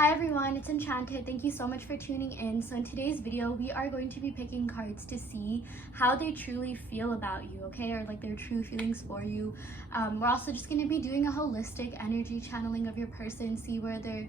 Hi everyone, it's Enchanted. Thank you so much for tuning in. So in today's video, we are going to be picking cards to see how they truly feel about you, okay? Or like their true feelings for you. We're also just going to be doing a holistic energy channeling of your person, see where their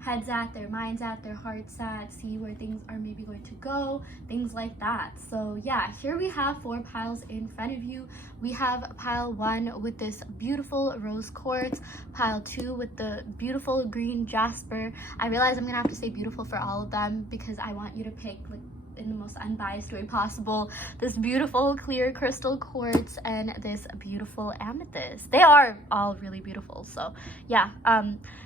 heads at, their minds at, their hearts at, see where things are maybe going to go, things like that. So yeah, here we have 4 piles in front of you. We have pile 1 with this beautiful rose quartz, pile 2 with the beautiful green jasper. I realize I'm gonna have to say beautiful for all of them because I want you to pick like in the most unbiased way possible. This beautiful clear crystal quartz and this beautiful amethyst. They are all really beautiful. So yeah,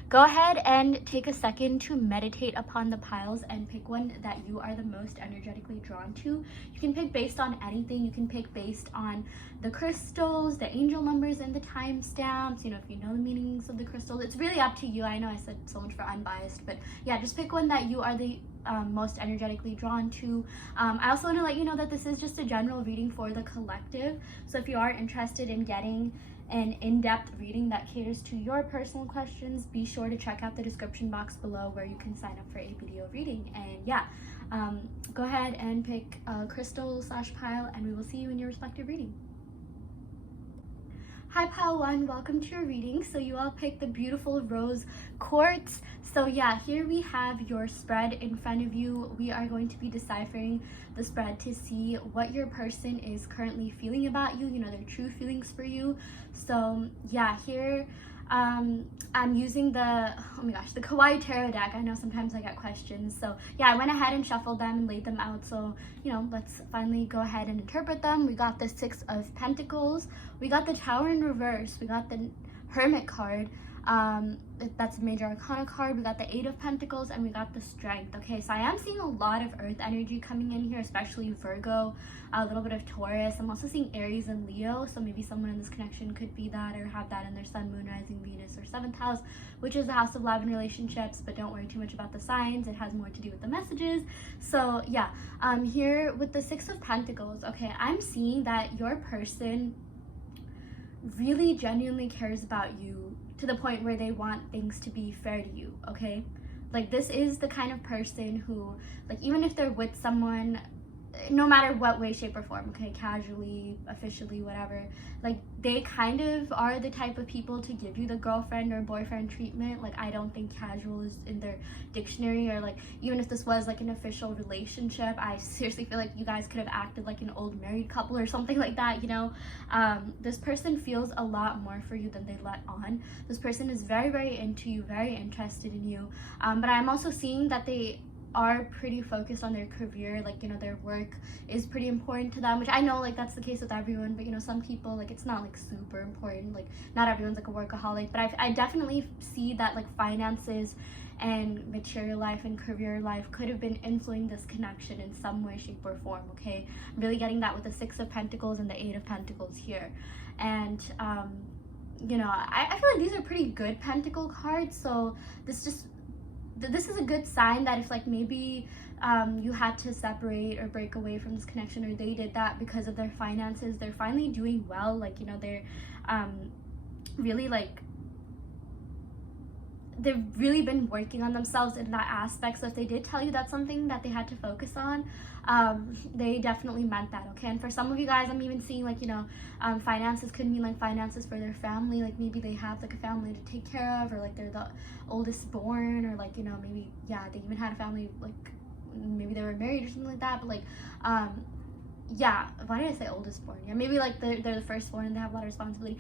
go ahead and take a second to meditate upon the piles and pick one that you are the most energetically drawn to. You can pick based on anything. You can pick based on the crystals, the angel numbers, and the timestamps. You know, if you know the meanings of the crystals, it's really up to you. I know I said so much for unbiased, but yeah, just pick one that you are the most energetically drawn to. I also want to let you know that this is just a general reading for the collective. So if you are interested in getting an in-depth reading that caters to your personal questions, be sure to check out the description box below where you can sign up for a video reading. And yeah, go ahead and pick a crystal / pile and we will see you in your respective reading. Hi pile 1, welcome to your reading. So you all picked the beautiful rose quartz. So yeah, here we have your spread in front of you. We are going to be deciphering the spread to see what your person is currently feeling about you, you know, their true feelings for you. So yeah, here I'm using the, oh my gosh, the Kawaii Tarot deck. I know sometimes I get questions. So yeah, I went ahead and shuffled them and laid them out. So, you know, let's finally go ahead and interpret them. We got the 6 of Pentacles. We got the Tower in reverse. We got the Hermit card. That's a major arcana card. We got the 8 of Pentacles and we got the Strength. Okay, so I am seeing a lot of earth energy coming in here, especially Virgo, a little bit of Taurus. I'm also seeing Aries and Leo, so maybe someone in this connection could be that or have that in their sun, moon, rising, Venus, or 7th house, which is the house of love and relationships. But don't worry too much about the signs. It has more to do with the messages. So yeah, here with the 6 of Pentacles, okay, I'm seeing that your person really genuinely cares about you to the point where they want things to be fair to you, okay? Like, this is the kind of person who, like, even if they're with someone, no matter what way, shape, or form, okay, casually, officially, whatever, like, they kind of are the type of people to give you the girlfriend or boyfriend treatment. Like, I don't think casual is in their dictionary, or like, even if this was like an official relationship, I seriously feel like you guys could have acted like an old married couple or something like that, you know? This person feels a lot more for you than they let on. This person is very, very into you, very interested in you, but I'm also seeing that they are pretty focused on their career. Like, you know, their work is pretty important to them, which I know like that's the case with everyone, but you know, some people, like, it's not like super important. Like, not everyone's like a workaholic, but I definitely see that like finances and material life and career life could have been influencing this connection in some way, shape, or form. Okay, I'm really getting that with the 6 of Pentacles and the 8 of Pentacles here. And you know, I feel like these are pretty good pentacle cards, so this is a good sign that if like maybe you had to separate or break away from this connection, or they did that because of their finances, they're finally doing well. Like, you know, they're really like, they've really been working on themselves in that aspect. So if they did tell you that's something that they had to focus on, they definitely meant that, okay? And for some of you guys, I'm even seeing like, you know, finances could mean like finances for their family. Like, maybe they have like a family to take care of, or like they're the oldest born, or like, you know, maybe, yeah, they even had a family, like maybe they were married or something like that. But like, yeah, why did I say oldest born? Yeah, maybe like they're the firstborn and they have a lot of responsibility.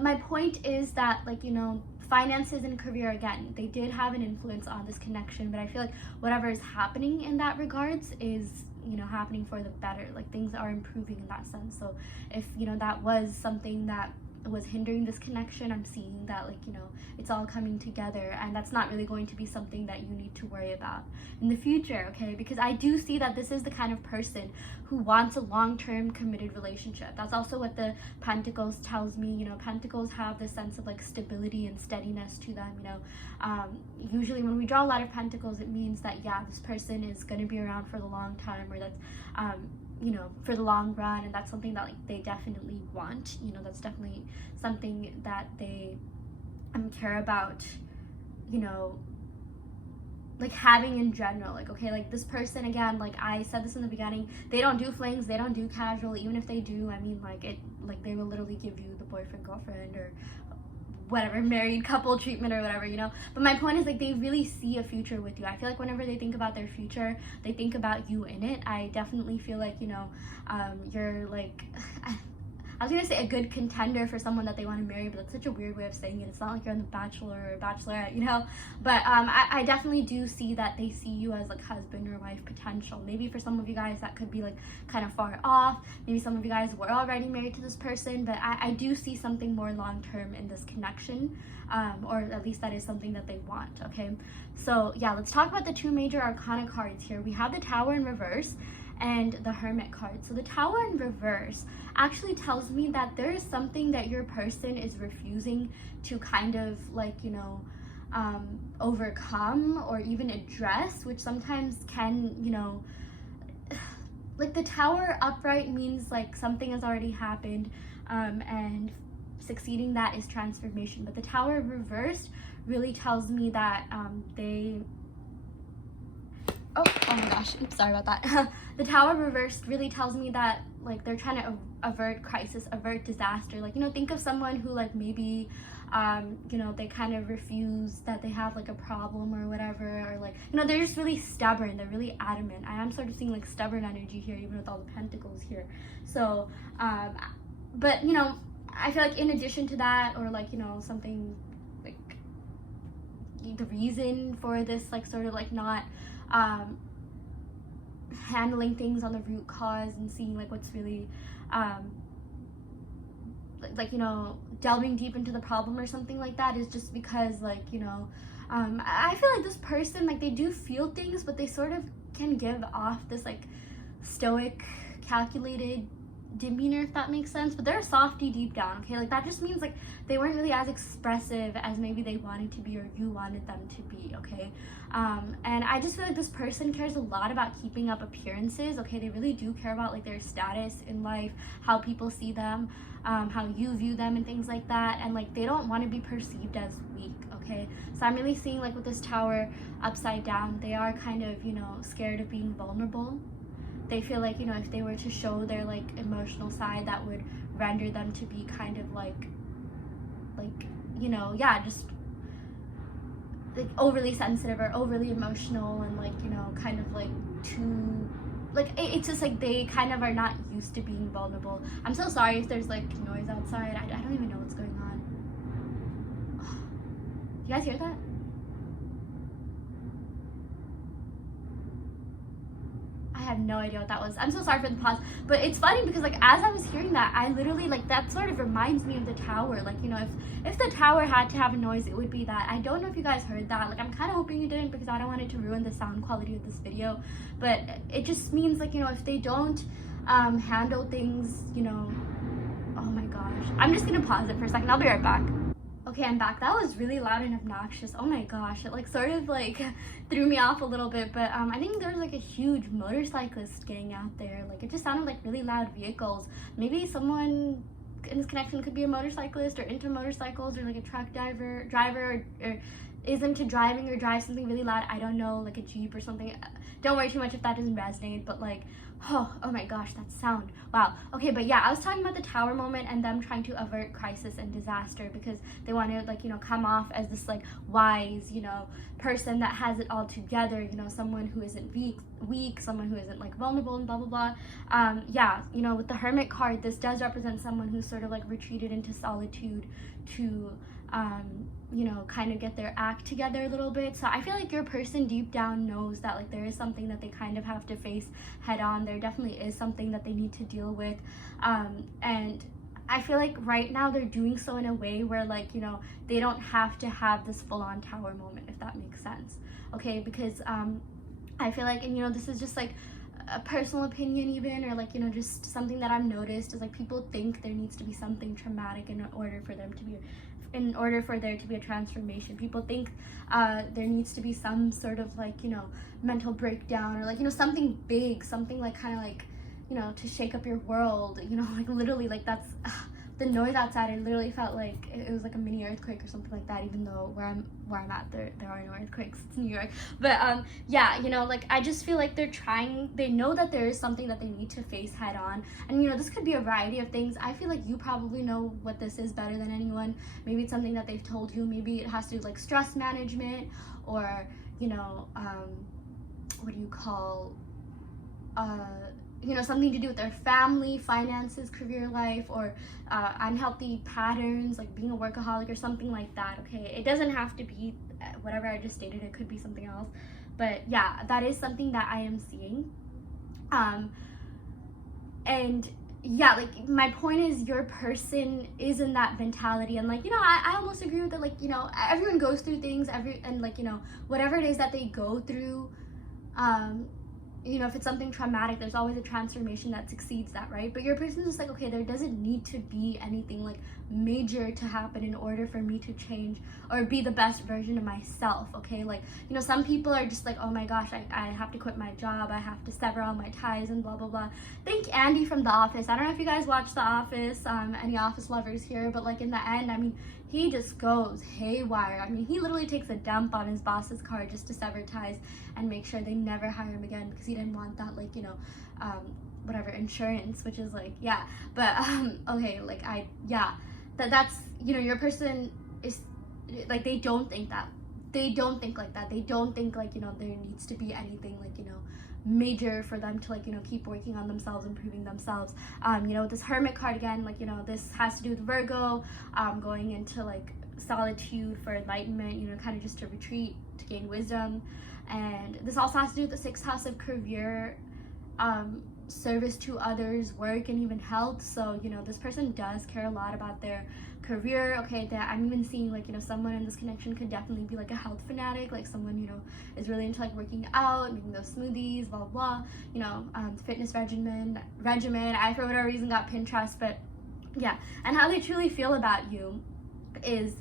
My point is that, like, you know, finances and career, again, they did have an influence on this connection, but I feel like whatever is happening in that regards is, you know, happening for the better. Like, things are improving in that sense. So if, you know, that was something that was hindering this connection, I'm seeing that, like, you know, it's all coming together, and that's not really going to be something that you need to worry about in the future, okay? Because I do see that this is the kind of person who wants a long-term committed relationship. That's also what the Pentacles tells me. You know, Pentacles have this sense of like stability and steadiness to them, you know. Usually when we draw a lot of Pentacles, it means that, yeah, this person is going to be around for the long time, or that's you know, for the long run, and that's something that like they definitely want. You know, that's definitely something that they care about, you know, like having in general. Like, okay, like this person, again, like I said this in the beginning, they don't do flings, they don't do casual. Even if they do, I mean, like they will literally give you the boyfriend, girlfriend, or whatever, married couple treatment or whatever, you know. But my point is, like, they really see a future with you. I feel like whenever they think about their future, they think about you in it. I definitely feel like, you know, you're like I was gonna say a good contender for someone that they want to marry, but that's such a weird way of saying it. It's not like you're on The Bachelor or Bachelorette, you know. But I definitely do see that they see you as like husband or wife potential. Maybe for some of you guys that could be like kind of far off. Maybe some of you guys were already married to this person, but I do see something more long term in this connection, or at least that is something that they want. Okay, so yeah, let's talk about the two major arcana cards here. We have the Tower in reverse and the Hermit card. So the Tower in reverse actually tells me that there is something that your person is refusing to kind of like, you know, overcome or even address, which sometimes can, you know, like the Tower upright means like something has already happened, and succeeding that is transformation. But the Tower reversed really tells me that oh my gosh, oops, sorry about that. The Tower reversed really tells me that like they're trying to avert crisis, avert disaster. Like, you know, think of someone who like maybe you know, they kind of refuse that they have like a problem or whatever, or like, you know, they're just really stubborn, they're really adamant. I am sort of seeing like stubborn energy here, even with all the pentacles here. So but you know, I feel like in addition to that, or like, you know, something like the reason for this like sort of like not handling things on the root cause and seeing like what's really like, you know, delving deep into the problem or something like that, is just because like, you know, I feel like this person, like they do feel things, but they sort of can give off this like stoic, calculated demeanor, if that makes sense. But they're a softie deep down, okay? Like that just means like they weren't really as expressive as maybe they wanted to be or you wanted them to be, okay? And I just feel like this person cares a lot about keeping up appearances, okay? They really do care about like their status in life, how people see them, how you view them and things like that, and like they don't want to be perceived as weak, okay? So I'm really seeing like with this Tower upside down, they are kind of, you know, scared of being vulnerable. They feel like, you know, if they were to show their like emotional side, that would render them to be kind of like, you know, yeah, just like overly sensitive or overly emotional, and like, you know, kind of like too, like it's just like they kind of are not used to being vulnerable. I'm so sorry if there's like noise outside. I don't even know what's going on. You guys hear that? I have no idea what that was. I'm so sorry for the pause, but it's funny because like as I was hearing that, I literally like that sort of reminds me of the Tower. Like, you know, if the Tower had to have a noise, it would be that. I don't know if you guys heard that. Like, I'm kind of hoping you didn't, because I don't want it to ruin the sound quality of this video. But it just means like, you know, if they don't handle things, you know, oh my gosh, I'm just gonna pause it for a second. I'll be right back. Okay, I'm back. That was really loud and obnoxious. Oh my gosh, it like sort of like threw me off a little bit, but I think there's like a huge motorcyclist gang out there. Like it just sounded like really loud vehicles. Maybe someone in this connection could be a motorcyclist or into motorcycles, or like a truck driver or is into driving or drives something really loud. I don't know, like a Jeep or something. Don't worry too much if that doesn't resonate, but like, oh my gosh, that sound. Wow. Okay, but yeah, I was talking about the Tower moment and them trying to avert crisis and disaster, because they want to like, you know, come off as this like wise, you know, person that has it all together, you know, someone who isn't weak, someone who isn't like vulnerable and blah blah blah. Yeah, you know, with the Hermit card, this does represent someone who's sort of like retreated into solitude to you know, kind of get their act together a little bit. So I feel like your person deep down knows that like there is something that they kind of have to face head on. There definitely is something that they need to deal with, and I feel like right now they're doing so in a way where like, you know, they don't have to have this full-on Tower moment, if that makes sense, okay? Because I feel like, and you know, this is just like a personal opinion even, or like, you know, just something that I've noticed is like people think there needs to be something traumatic in order for there to be a transformation. People think there needs to be some sort of like, you know, mental breakdown, or like, you know, something big, something like kind of like, you know, to shake up your world, you know, like literally like that's the noise outside, it literally felt like it was like a mini earthquake or something like that, even though where I'm at, there are no earthquakes. It's New York. But yeah, you know, like I just feel like they know that there is something that they need to face head on. And you know, this could be a variety of things. I feel like you probably know what this is better than anyone. Maybe it's something that they've told you. Maybe it has to do with like stress management, or you know, what do you call, you know, something to do with their family, finances, career life, or unhealthy patterns, like being a workaholic or something like that, okay? It doesn't have to be whatever I just stated. It could be something else. But yeah, that is something that I am seeing. And yeah, like my point is, your person is in that mentality, and like, you know, I almost agree with it. Like, you know, everyone goes through things, and like, you know, whatever it is that they go through, you know, if it's something traumatic, there's always a transformation that succeeds that, right? But your person's just like, okay, there doesn't need to be anything like major to happen in order for me to change or be the best version of myself, okay? Like, you know, some people are just like, oh my gosh, I have to quit my job, I have to sever all my ties and blah blah blah. Think Andy from The Office. I don't know if you guys watch The Office, any Office lovers here, but like in the end, I mean, he just goes haywire. I mean, he literally takes a dump on his boss's car just to sever ties and make sure they never hire him again, because he didn't want that, like, you know, whatever, insurance, which is like, yeah. But okay, like that's, you know, your person is like, they don't think that. They don't think like that. They don't think like, you know, there needs to be anything like, you know, major for them to like, you know, keep working on themselves, improving themselves. You know, with this Hermit card again, like, you know, this has to do with Virgo, going into like solitude for enlightenment, you know, kind of just to retreat, to gain wisdom. And this also has to do with the 6th house of career, service to others, work, and even health. So, you know, this person does care a lot about their career, okay? That I'm even seeing like, you know, someone in this connection could definitely be like a health fanatic, like someone, you know, is really into like working out, making those smoothies, blah blah, you know, fitness regimen. I, for whatever reason, got Pinterest. But yeah, and how they truly feel about you is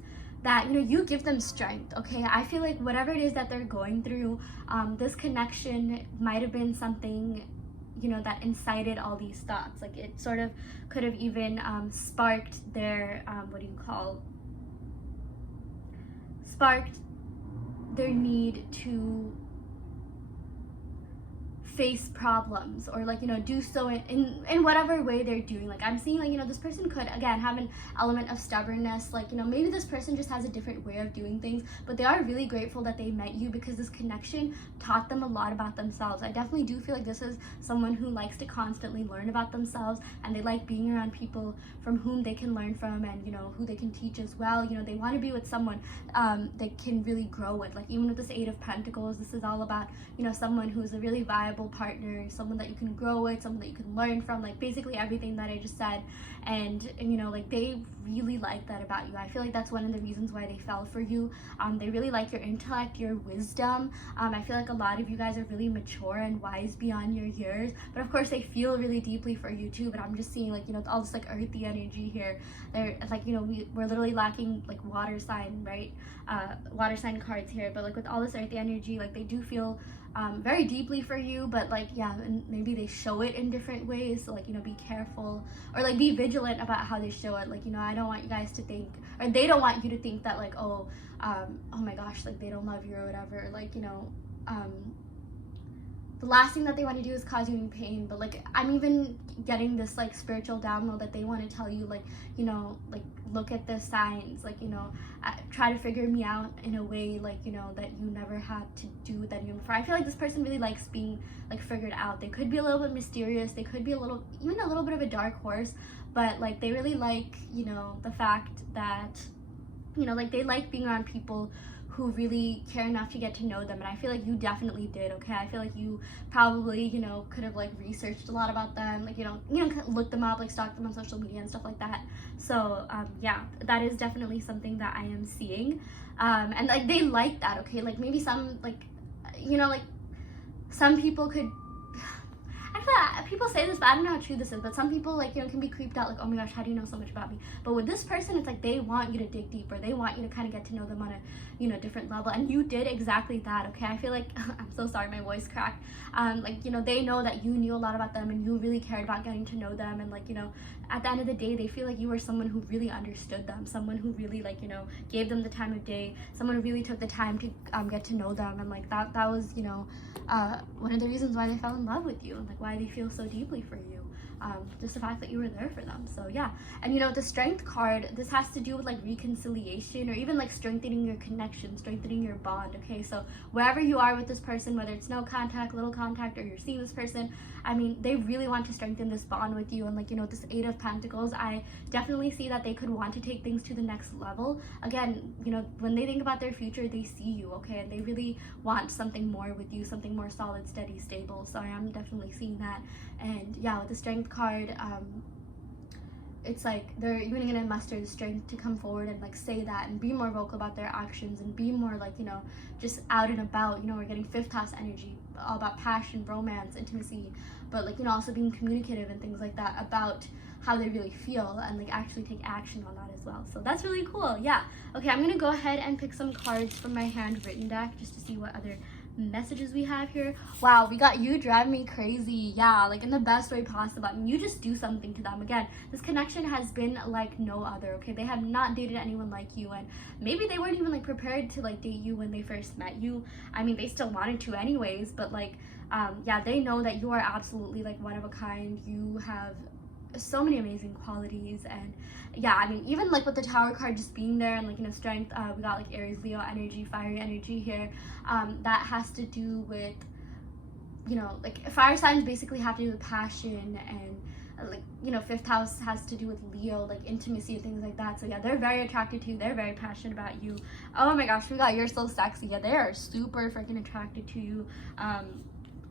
that, you know, you give them strength, okay? I feel like whatever it is that they're going through, this connection might have been something, you know, that incited all these thoughts. Like, it sort of could have even sparked their sparked their need to face problems, or like, you know, do so in whatever way they're doing. Like, I'm seeing like, you know, this person could again have an element of stubbornness. Like, you know, maybe this person just has a different way of doing things, but they are really grateful that they met you, because this connection taught them a lot about themselves. I definitely do feel like this is someone who likes to constantly learn about themselves, and they like being around people from whom they can learn from, and you know, who they can teach as well. You know, they want to be with someone they can really grow with. Like, even with this 8 of Pentacles, this is all about, you know, someone who's a really viable partner, someone that you can grow with, someone that you can learn from, like basically everything that I just said. And you know, like, they really like that about you. I feel like that's one of the reasons why they fell for you. They really like your intellect, your wisdom. I feel like a lot of you guys are really mature and wise beyond your years, but of course they feel really deeply for you too. But I'm just seeing like, you know, all this like earthy energy here. They're like, you know, we're literally lacking like water sign, right? Water sign cards here, but like with all this earthy energy, like they do feel very deeply for you. But like, yeah, and maybe they show it in different ways. So like, you know, be careful, or like be vigilant about how they show it. Like, you know, I don't want you guys to think, or they don't want you to think that like, oh my gosh, like they don't love you or whatever. Like, you know, the last thing that they want to do is cause you any pain. But like, I'm even getting this like spiritual download that they want to tell you, like, you know, like, look at the signs, like, you know, try to figure me out in a way, like, you know, that you never had to do with anyone before. I feel like this person really likes being like figured out. They could be a little bit mysterious, they could be even a little bit of a dark horse, but like they really like, you know, the fact that, you know, like they like being around people who really care enough to get to know them. And I feel like you definitely did, okay? I feel like you probably, you know, could have like researched a lot about them, like, you know, looked them up, like stalked them on social media and stuff like that. So yeah, that is definitely something that I am seeing. And like they like that, okay? Like maybe some, like, you know, like some people could, I I feel like people say this, but I don't know how true this is, but some people, like, you know, can be creeped out, like, oh my gosh, how do you know so much about me? But with this person, it's like they want you to dig deeper. They want you to kind of get to know them on a, you know, different level, and you did exactly that. Okay, I feel like I'm so sorry, my voice cracked. Like, you know, they know that you knew a lot about them and you really cared about getting to know them, and, like, you know, at the end of the day, they feel like you were someone who really understood them, someone who really, like, you know, gave them the time of day, someone who really took the time to get to know them, and, like, that was, you know, one of the reasons why they fell in love with you, and, like, why they feel so deeply for you. Just the fact that you were there for them. So yeah, and you know, the Strength card, this has to do with like reconciliation, or even like strengthening your connection, strengthening your bond. Okay, so wherever you are with this person, whether it's no contact, little contact, or you're seeing this person, I mean, they really want to strengthen this bond with you. And like, you know, this 8 of Pentacles, I definitely see that they could want to take things to the next level. Again, you know, when they think about their future, they see you, okay, and they really want something more with you, something more solid, steady, stable. So I am definitely seeing that. And yeah, with the Strength card, it's like they're even gonna muster the strength to come forward and like say that and be more vocal about their actions and be more like, you know, just out and about. You know, we're getting 5th house energy, all about passion, romance, intimacy, but like, you know, also being communicative and things like that about how they really feel, and like actually take action on that as well. So that's really cool. Yeah, okay, I'm gonna go ahead and pick some cards from my handwritten deck just to see what other messages we have here. Wow, we got You Drive Me Crazy. Yeah, like in the best way possible. I mean, you just do something to them. Again, this connection has been like no other. Okay, they have not dated anyone like you, and maybe they weren't even like prepared to like date you when they first met you. I mean, they still wanted to anyways, but like yeah, they know that you are absolutely like one of a kind. You have so many amazing qualities, and yeah, I mean, even like with the Tower card just being there, and like, you know, Strength, we got like Aries, Leo energy, fiery energy here. That has to do with, you know, like fire signs basically have to do with passion, and like, you know, 5th house has to do with Leo, like intimacy and things like that. So yeah, they're very attracted to you, they're very passionate about you. Oh my gosh, we got You're So Sexy. Yeah, they are super freaking attracted to you.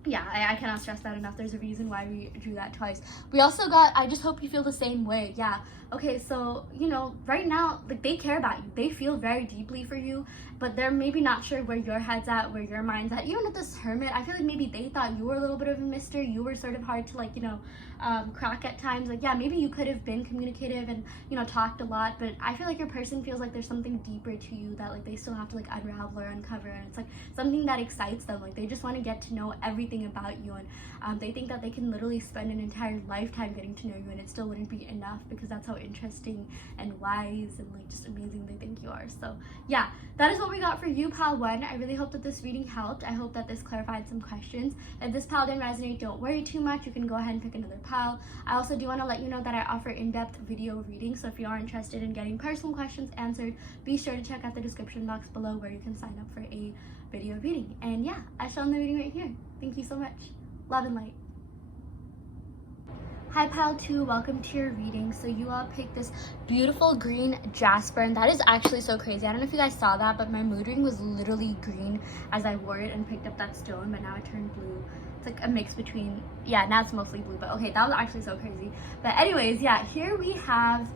Yeah, I cannot stress that enough. There's a reason why we drew that twice. We also got I Just Hope You Feel the Same Way. Yeah, okay, so, you know, right now, like, they care about you. They feel very deeply for you, but they're maybe not sure where your head's at, where your mind's at. Even with this Hermit, I feel like maybe they thought you were a little bit of a mystery. You were sort of hard to, like, you know, crack at times. Like, yeah, maybe you could have been communicative and, you know, talked a lot, but I feel like your person feels like there's something deeper to you that, like, they still have to, like, unravel or uncover, and it's, like, something that excites them. Like, they just want to get to know everything about you, and they think that they can literally spend an entire lifetime getting to know you, and it still wouldn't be enough, because that's how interesting and wise and, like, just amazing they think you are. So, yeah, that is what we got for you, Pal 1. I really hope that this reading helped. I hope that this clarified some questions. If this Pal didn't resonate, don't worry too much. You can go ahead and pick another Pal. I also do want to let you know that I offer in-depth video readings, so if you are interested in getting personal questions answered, be sure to check out the description box below where you can sign up for a video reading. And yeah, I shall end the reading right here. Thank you so much. Love and light. Hi Pal 2, welcome to your reading. So you all picked this beautiful green Jasper, and that is actually so crazy. I don't know if you guys saw that, but my mood ring was literally green as I wore it and picked up that stone, but now it turned blue. It's like a mix between, yeah, now it's mostly blue, but okay, that was actually so crazy. But anyways, yeah, here we have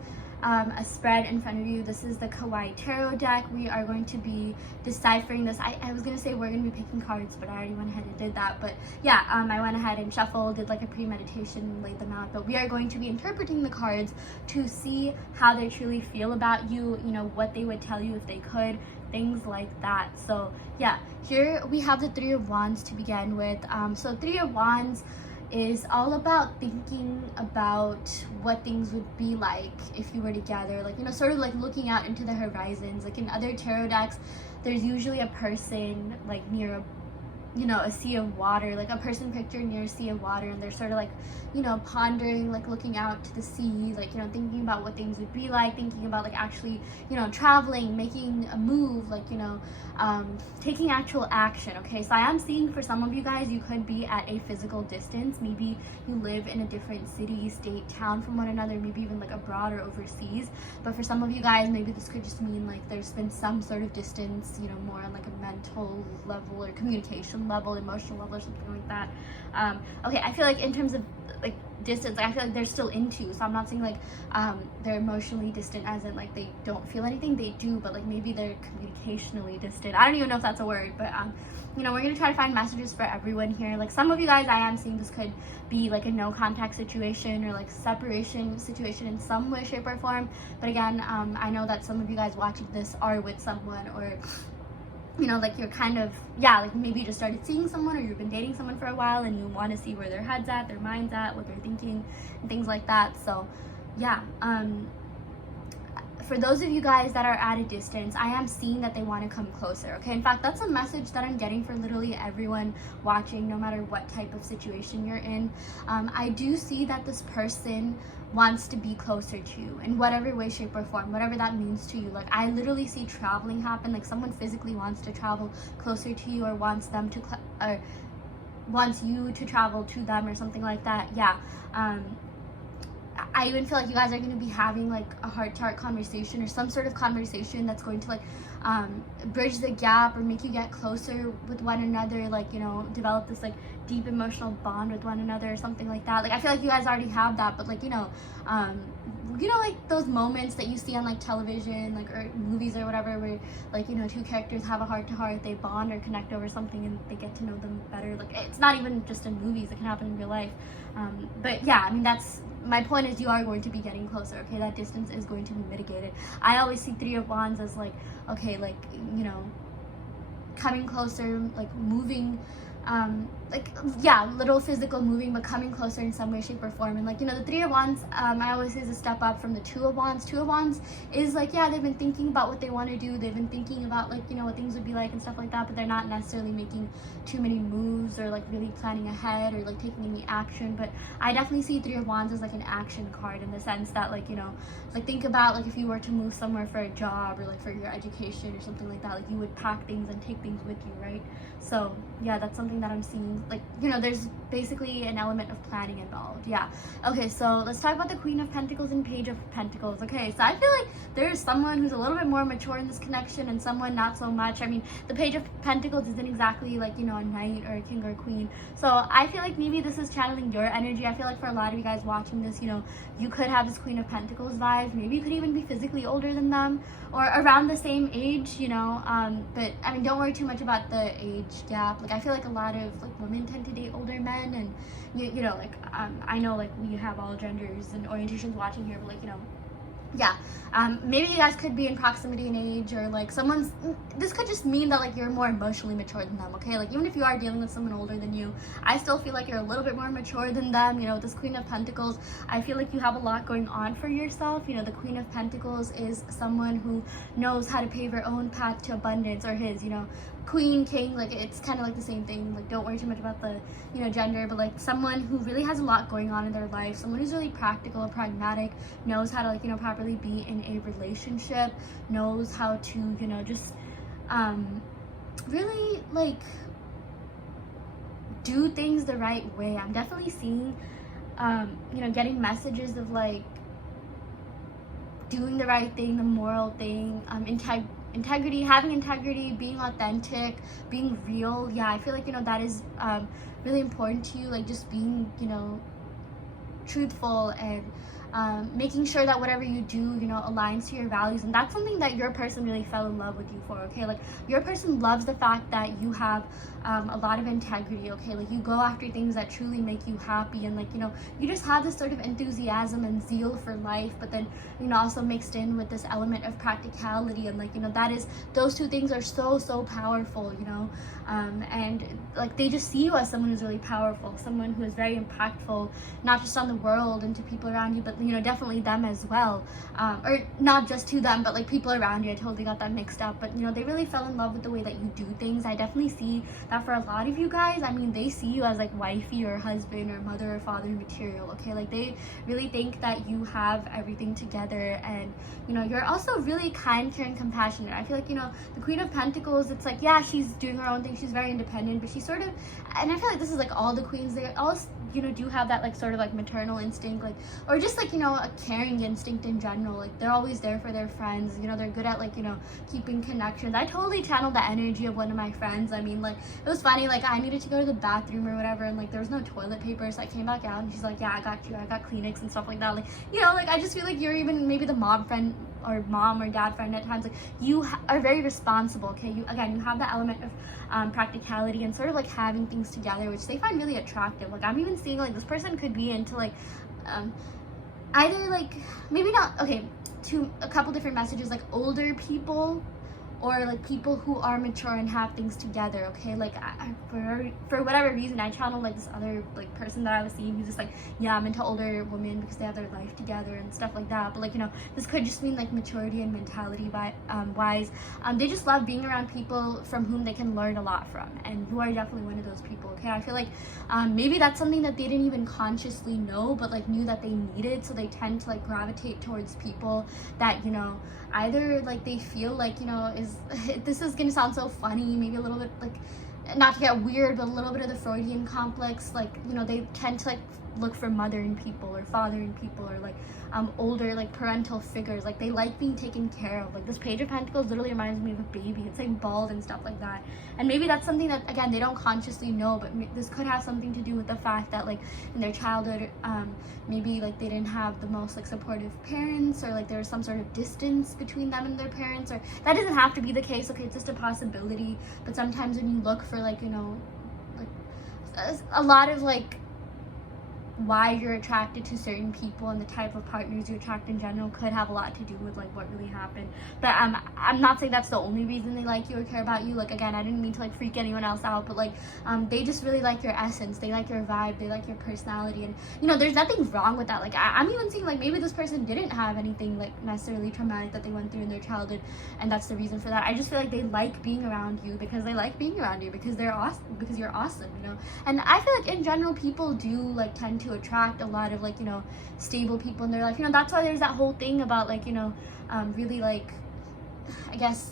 a spread in front of you. This is the Kawaii Tarot deck. We are going to be deciphering this. I was going to say we're going to be picking cards, but I already went ahead and did that. But yeah, I went ahead and shuffled, did like a pre-meditation, laid them out. But we are going to be interpreting the cards to see how they truly feel about you, you know, what they would tell you if they could, things like that. So yeah, here we have the 3 of Wands to begin with. So 3 of Wands is all about thinking about what things would be like if you were together, like, you know, sort of like looking out into the horizons. Like in other tarot decks, there's usually a person like near a, you know, a sea of water, like a person pictured near a sea of water, and they're sort of like, you know, pondering, like looking out to the sea, like, you know, thinking about what things would be like, thinking about like actually, you know, traveling, making a move, like, you know, taking actual action. Okay, so I am seeing for some of you guys, you could be at a physical distance. Maybe you live in a different city, state, town from one another, maybe even like abroad or overseas. But for some of you guys, maybe this could just mean like there's been some sort of distance, you know, more on like a mental level or communication communication level, emotional level, or something like that. Okay, I feel like in terms of like distance, like, I feel like they're still into, so I'm not saying like they're emotionally distant as in like they don't feel anything. They do, but like maybe they're communicationally distant. I don't even know if that's a word, but you know, we're gonna try to find messages for everyone here. Like some of you guys, I am seeing this could be like a no contact situation or like separation situation in some way, shape, or form. But again, I know that some of you guys watching this are with someone, or you know, like you're kind of, yeah, like maybe you just started seeing someone, or you've been dating someone for a while and you want to see where their head's at, their mind's at, what they're thinking, and things like that. So yeah, for those of you guys that are at a distance, I am seeing that they want to come closer, okay? In fact, that's a message that I'm getting for literally everyone watching, no matter what type of situation you're in. I do see that this person wants to be closer to you in whatever way, shape, or form, whatever that means to you. Like I literally see traveling happen, like someone physically wants to travel closer to you, or wants them to or wants you to travel to them, or something like that. Yeah, I even feel like you guys are going to be having like a heart-to-heart conversation, or some sort of conversation that's going to like bridge the gap or make you get closer with one another, like, you know, develop this like deep emotional bond with one another, or something like that. Like I feel like you guys already have that, but like, you know, like those moments that you see on like television, like, or movies or whatever, where like, you know, two characters have a heart-to-heart, they bond or connect over something, and they get to know them better. Like it's not even just in movies, it can happen in real life. But yeah, I mean, that's my point, is you are going to be getting closer, okay? That distance is going to be mitigated. I always see Three of Wands as like, okay, like, you know, coming closer, like moving, like, yeah, little physical moving, but coming closer in some way, shape, or form. And like, you know, the Three of Wands, I always say, is a step up from the Two of Wands. Two of Wands is like, yeah, they've been thinking about what they want to do, they've been thinking about like, you know, what things would be like and stuff like that, but they're not necessarily making too many moves, or like really planning ahead, or like taking any action. But I definitely see Three of Wands as like an action card, in the sense that, like, you know, like think about like if you were to move somewhere for a job, or like for your education or something like that, like you would pack things and take things with you, right? So yeah, that's something that I'm seeing. Like, you know, there's basically an element of planning involved. Yeah. Okay, so let's talk about the Queen of Pentacles and Page of Pentacles. Okay, so I feel like there's someone who's a little bit more mature in this connection, and someone not so much. I mean, the Page of Pentacles isn't exactly like, you know, a knight or a king or a queen. So I feel like maybe this is channeling your energy. I feel like for a lot of you guys watching this, you know, you could have this Queen of Pentacles vibe. Maybe you could even be physically older than them, or around the same age, you know. But I mean, don't worry too much about the age gap. Like I feel like a lot of like women tend to date older men, and you know, like I know like we have all genders and orientations watching here, but like, you know, yeah, maybe you guys could be in proximity in age, or like this could just mean that like you're more emotionally mature than them, okay? Like even if you are dealing with someone older than you, I still feel like you're a little bit more mature than them. You know, this Queen of Pentacles, I feel like you have a lot going on for yourself. You know, the Queen of Pentacles is someone who knows how to pave her own path to abundance, or his, you know, queen, king, like it's kind of like the same thing. Like don't worry too much about the, you know, gender, but like someone who really has a lot going on in their life, someone who's really practical, pragmatic, knows how to like, you know, properly be in a relationship, knows how to, you know, just really like do things the right way. I'm definitely seeing you know, getting messages of like doing the right thing, the moral thing, integrity, having integrity, being authentic, being real. Yeah, I feel like, you know, that is really important to you, like just being, you know, truthful, and making sure that whatever you do, you know, aligns to your values. And that's something that your person really fell in love with you for, okay? Like your person loves the fact that you have a lot of integrity, okay? Like you go after things that truly make you happy, and like, you know, you just have this sort of enthusiasm and zeal for life, but then, you know, also mixed in with this element of practicality, and like, you know, that is, those two things are so powerful, you know. And like they just see you as someone who's really powerful, someone who is very impactful, not just on the world and to people around you, but, you know, definitely them as well, or not just to them, but like people around you. I totally got that mixed up, but, you know, they really fell in love with the way that you do things. I definitely see that for a lot of you guys. I mean, they see you as like wifey or husband or mother or father material, okay? Like they really think that you have everything together, and, you know, you're also really kind, caring, compassionate. I feel like, you know, the Queen of Pentacles, it's like, yeah, she's doing her own thing, she's very independent, but she's sort of, and I feel like this is like all the queens, they all, you know, do have that like sort of like maternal instinct, like, or just like like, you know, a caring instinct in general. Like, they're always there for their friends, you know, they're good at, like, you know, keeping connections. I totally channeled the energy of one of my friends. I mean, like, it was funny, like, I needed to go to the bathroom or whatever, and like there was no toilet paper, so I came back out and she's like, yeah, I got you, I got Kleenex and stuff like that. Like, you know, like, I just feel like you're even maybe the mom friend or mom or dad friend at times. Like, you are very responsible, okay? You have that element of practicality and sort of like having things together, which they find really attractive. Like, I'm even seeing like this person could be into like either like, maybe not, okay, to a couple different messages, like older people or like people who are mature and have things together, okay? Like, for whatever reason, I channel like this other like person that I was seeing who's just like, yeah, I'm into older women because they have their life together and stuff like that. But like, you know, this could just mean like maturity and mentality wise. They just love being around people from whom they can learn a lot from, and you are definitely one of those people, okay? I feel like maybe that's something that they didn't even consciously know, but like knew that they needed, so they tend to like gravitate towards people that, you know, either like they feel like, you know, this is gonna sound so funny, maybe a little bit like, not to get weird, but a little bit of the Freudian complex. Like, you know, they tend to like look for mother in people or father in people, or like older like parental figures. Like, they like being taken care of. Like, this Page of Pentacles literally reminds me of a baby. It's like bald and stuff like that. And maybe that's something that, again, they don't consciously know, but this could have something to do with the fact that like in their childhood, maybe like they didn't have the most like supportive parents, or like there was some sort of distance between them and their parents. Or that doesn't have to be the case, okay? It's just a possibility. But sometimes when you look for like, you know, like a lot of like why you're attracted to certain people and the type of partners you attract in general could have a lot to do with like what really happened. But I'm not saying that's the only reason they like you or care about you. Like, again, I didn't mean to like freak anyone else out, but like they just really like your essence, they like your vibe, they like your personality. And you know, there's nothing wrong with that. Like, I'm even seeing like maybe this person didn't have anything like necessarily traumatic that they went through in their childhood, and that's the reason for that. I just feel like they like being around you because they like being around you, because they're awesome, because you're awesome, you know. And I feel like in general people do like tend to attract a lot of like, you know, stable people in their life. You know, that's why there's that whole thing about like, you know, really like, I guess,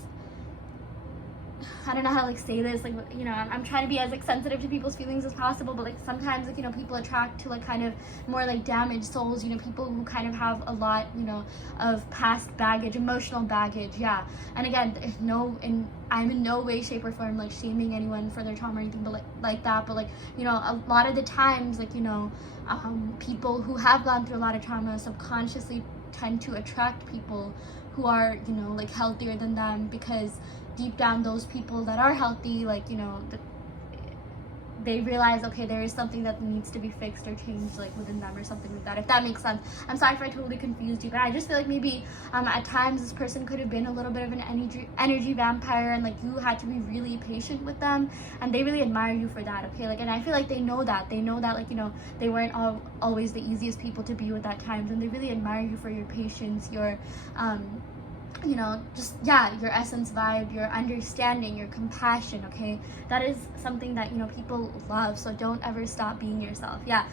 I don't know how to like say this, like, you know, I'm trying to be as like sensitive to people's feelings as possible, but like sometimes like, you know, people attract to like kind of more like damaged souls, you know, people who kind of have a lot, you know, of past baggage, emotional baggage. Yeah. And again, I'm in no way, shape, or form like shaming anyone for their trauma or anything, but like that. But like, you know, a lot of the times, like, you know, people who have gone through a lot of trauma subconsciously tend to attract people who are, you know, like healthier than them, because deep down those people that are healthy, like, you know, they realize, okay, there is something that needs to be fixed or changed like within them or something like that, if that makes sense. I'm sorry if I totally confused you, but I just feel like maybe at times this person could have been a little bit of an energy vampire, and like you had to be really patient with them, and they really admire you for that, okay? Like, and I feel like they know that like, you know, they weren't always the easiest people to be with at times, and they really admire you for your patience, your you know, just, yeah, your essence, vibe, your understanding, your compassion, okay? That is something that, you know, people love, so don't ever stop being yourself. Yeah.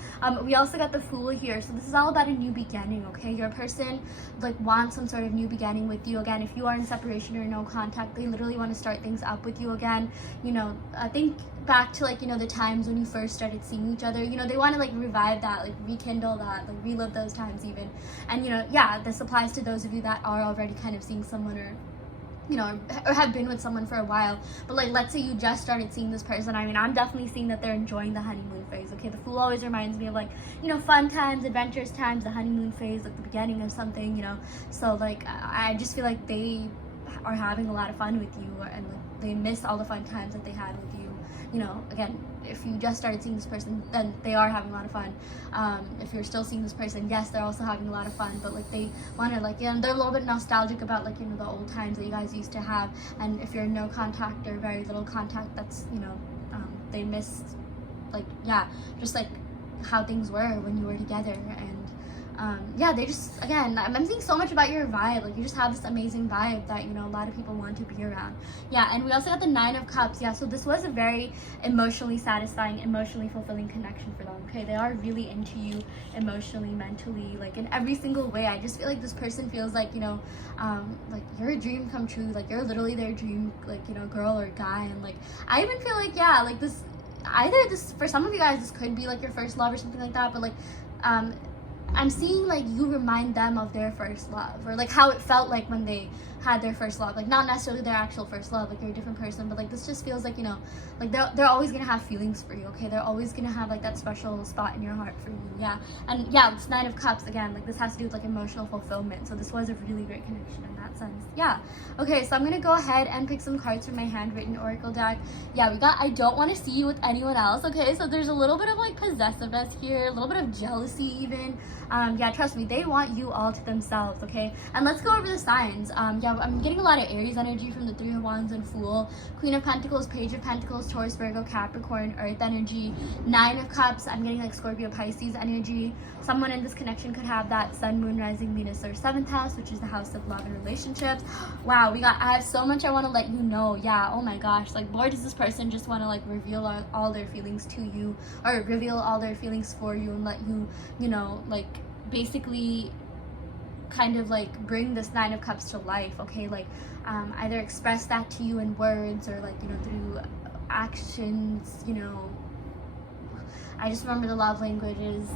We also got the Fool here, so this is all about a new beginning, okay? Your person like wants some sort of new beginning with you. Again, if you are in separation or no contact, they literally want to start things up with you again. You know, I think back to like, you know, the times when you first started seeing each other, you know, they want to like revive that, like rekindle that, like relive those times even. And you know, yeah, this applies to those of you that are already kind of seeing someone, or you know, or have been with someone for a while. But like, let's say you just started seeing this person. I mean, I'm definitely seeing that they're enjoying the honeymoon phase, okay? The Fool always reminds me of like, you know, fun times, adventurous times, the honeymoon phase, like the beginning of something, you know. So like, I just feel like they are having a lot of fun with you, and like they miss all the fun times that they had with you. You know, again, if you just started seeing this person, then they are having a lot of fun. If you're still seeing this person, yes, they're also having a lot of fun, but like they want to like, they're a little bit nostalgic about like, you know, the old times that you guys used to have. And if you're in no contact or very little contact, that's, you know, they missed like, yeah, just like how things were when you were together. And yeah, they just, again, I'm seeing so much about your vibe. Like, you just have this amazing vibe that, you know, a lot of people want to be around. Yeah, and we also got the Nine of Cups. Yeah, so this was a very emotionally satisfying, emotionally fulfilling connection for them, okay? They are really into you emotionally, mentally, like in every single way. I just feel like this person feels like, you know, like you're a dream come true. Like, you're literally their dream, like, you know, girl or guy. And like, I even feel like, yeah, like this, either this, for some of you guys, this could be like your first love or something like that, but like, I'm seeing like you remind them of their first love, or like how it felt like when they had their first love, like not necessarily their actual first love, like you're a different person, but like this just feels like, you know, like they're always gonna have feelings for you, okay? They're always gonna have like that special spot in your heart for you. Yeah. And yeah, this Nine of Cups, again, like this has to do with like emotional fulfillment, so this was a really great connection in that sense. Yeah. Okay, so I'm gonna go ahead and pick some cards from my handwritten oracle deck. Yeah, we got I don't want to see you with anyone else. Okay, so there's a little bit of like possessiveness here, a little bit of jealousy even. Yeah, trust me, they want you all to themselves. Okay, and let's go over the signs. Yeah, I'm getting a lot of Aries energy from the Three of Wands and Fool, Queen of Pentacles, Page of Pentacles, Taurus, Virgo, Capricorn, Earth energy, Nine of Cups. I'm getting like Scorpio, Pisces energy. Someone in this connection could have that Sun, Moon, Rising, Venus, or 7th house, which is the house of love and relationships. Wow, I have so much I want to let you know. Yeah, oh my gosh, like, Lord, does this person just want to like reveal all their feelings to you, or reveal all their feelings for you, and let you, you know, like basically kind of like bring this Nine of Cups to life. Okay, like either express that to you in words, or like, you know, through actions, you know. I just remember the love languages,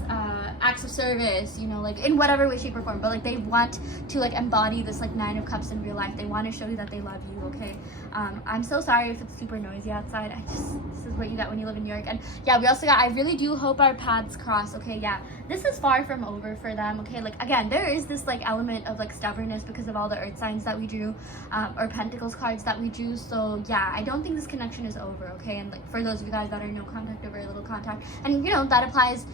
acts of service, you know, like in whatever way, shape, or form. But like they want to like embody this like Nine of Cups in real life. They want to show you that they love you. Okay. I'm so sorry if it's super noisy outside. This is what you get when you live in New York. And yeah, we also got, I really do hope our paths cross. Okay. Yeah, this is far from over for them. Okay. Like again, there is this like element of like stubbornness because of all the earth signs that we drew, or pentacles cards that we drew. So yeah, I don't think this connection is over. Okay. And like for those of you guys that are no contact or very little contact, and you know, that applies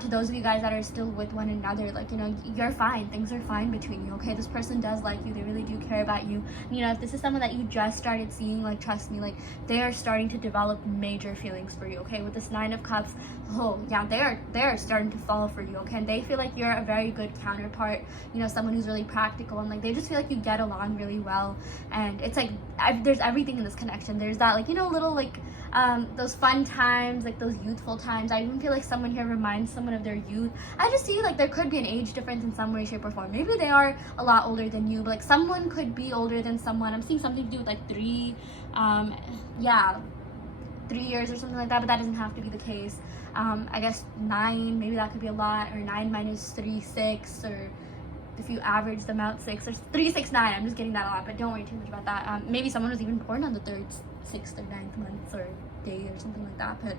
to those of you guys that are still with one another, like, you know, you're fine. Things are fine between you. Okay, this person does like you. They really do care about you. You know, if this is someone that you just started seeing, like, trust me, like, they are starting to develop major feelings for you. Okay, with this Nine of Cups, oh yeah, they are starting to fall for you. Okay, and they feel like you're a very good counterpart, you know, someone who's really practical, and like they just feel like you get along really well. And it's like there's everything in this connection. There's that, like, you know, little like those fun times, like those youthful times. I even feel like someone here reminds someone of their youth. I just see like there could be an age difference in some way, shape, or form. Maybe they are a lot older than you, but like someone could be older than someone. I'm seeing something to do with like 3 years or something like that, but that doesn't have to be the case. I guess 9, maybe that could be a lot, or 9 minus 3, 6, or if you average them out, 6 or 3, 6, 9. I'm just getting that a lot, but don't worry too much about that. Maybe someone was even born on the 3rd, 6th, or 9th months or day or something like that. But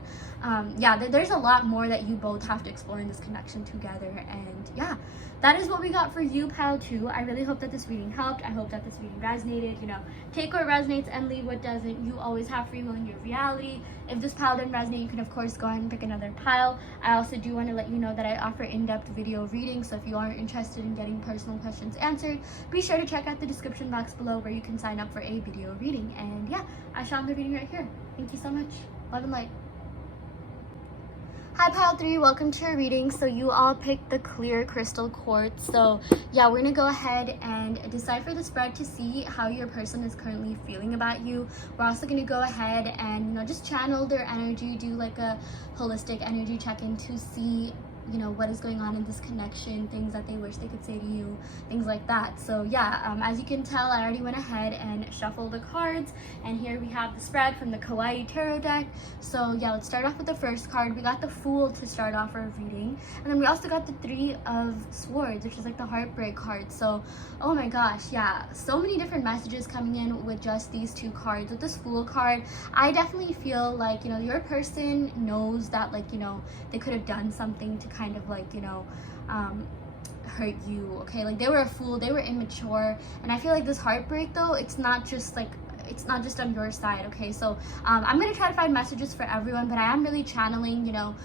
yeah, there's a lot more that you both have to explore in this connection together. And yeah, that is what we got for you, pile 2. I really hope that this reading helped. I hope that this reading resonated. You know, take what resonates and leave what doesn't. You always have free will in your reality. If this pile didn't resonate, you can of course go ahead and pick another pile. I also do want to let you know that I offer in-depth video readings, so if you are interested in getting personal questions answered, be sure to check out the description box below where you can sign up for a video reading. And yeah, I shall end the reading right here. Thank you so much. Love and light. Hi pile 3, welcome to your reading. So you all picked the clear crystal quartz. So yeah, we're gonna go ahead and decipher the spread to see how your person is currently feeling about you. We're also gonna go ahead and, you know, just channel their energy, do like a holistic energy check-in to see, you know, what is going on in this connection, things that they wish they could say to you, things like that. So yeah, as you can tell, I already went ahead and shuffled the cards, and here we have the spread from the Kawaii Tarot deck. So yeah, let's start off with the first card. We got the Fool to start off our reading, and then we also got the 3 of Swords, which is like the heartbreak card. So oh my gosh, yeah, so many different messages coming in with just these 2 cards. With this Fool card, I definitely feel like, you know, your person knows that, like, you know, they could have done something to kind of like, you know, hurt you. Okay, like they were a fool, they were immature, and I feel like this heartbreak, though, it's not just on your side. Okay, so I'm gonna try to find messages for everyone, but I am really channeling, you know,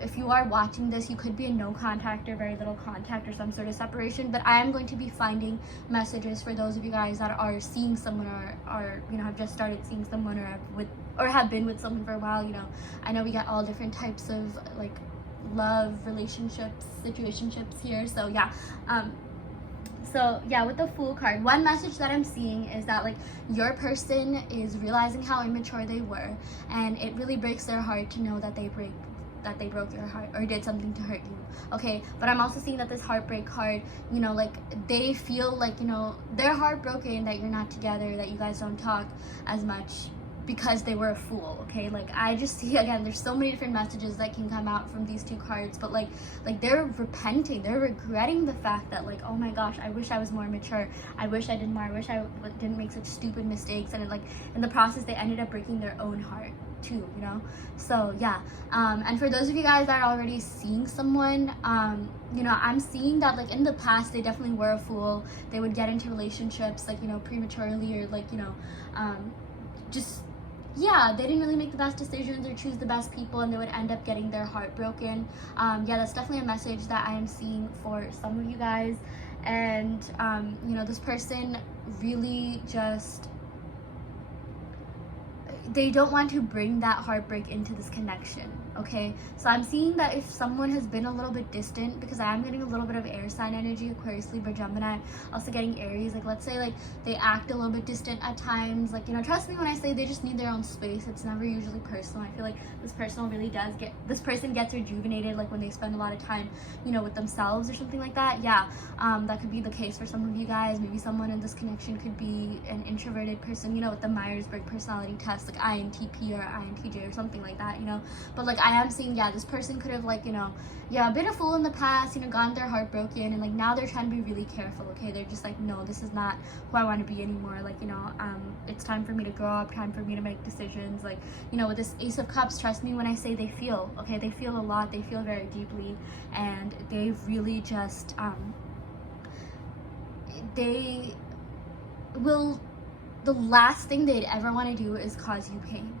if you are watching this, you could be in no contact or very little contact or some sort of separation, but I am going to be finding messages for those of you guys that are seeing someone, or you know, have just started seeing someone, or have been with someone for a while. You know, I know we got all different types of like love, relationships, situationships here. So yeah, with the Fool card, one message that I'm seeing is that like your person is realizing how immature they were, and it really breaks their heart to know that they broke your heart or did something to hurt you. Okay, but I'm also seeing that this heartbreak card, you know, like they feel like, you know, they're heartbroken that you're not together, that you guys don't talk as much, because they were a fool, okay? Like, I just see, again, there's so many different messages that can come out from these two cards, but like they're repenting, they're regretting the fact that, like, oh my gosh, I wish I was more mature, I wish I did more, I wish I didn't make such stupid mistakes, and like in the process they ended up breaking their own heart too, you know? So yeah, and for those of you guys that are already seeing someone, you know, I'm seeing that, like, in the past they definitely were a fool. They would get into relationships, like, you know, prematurely, or like, you know, just, yeah, they didn't really make the best decisions or choose the best people, and they would end up getting their heart broken. Yeah, that's definitely a message that I am seeing for some of you guys. And you know, this person really just, they don't want to bring that heartbreak into this connection, okay? So I'm seeing that if someone has been a little bit distant, because I am getting a little bit of air sign energy, Aquarius, Libra, Gemini, also getting Aries, like, let's say, like, they act a little bit distant at times, like, you know, trust me when I say they just need their own space. It's never usually personal. I feel like this person really does get, this person gets rejuvenated, like, when they spend a lot of time, you know, with themselves or something like that. Yeah, that could be the case for some of you guys. Maybe someone in this connection could be an introverted person, you know, with the Myers-Briggs personality test, like INTP or INTJ or something like that, you know. But like, I am seeing, yeah, this person could have, like, you know, yeah, been a fool in the past, you know, gotten their heart broken, and like now they're trying to be really careful, okay? They're just like, no, this is not who I want to be anymore. Like, you know, it's time for me to grow up, time for me to make decisions. Like, you know, with this Ace of Cups, trust me when I say they feel, okay? They feel a lot, they feel very deeply, and they really just, they will, the last thing they'd ever want to do is cause you pain.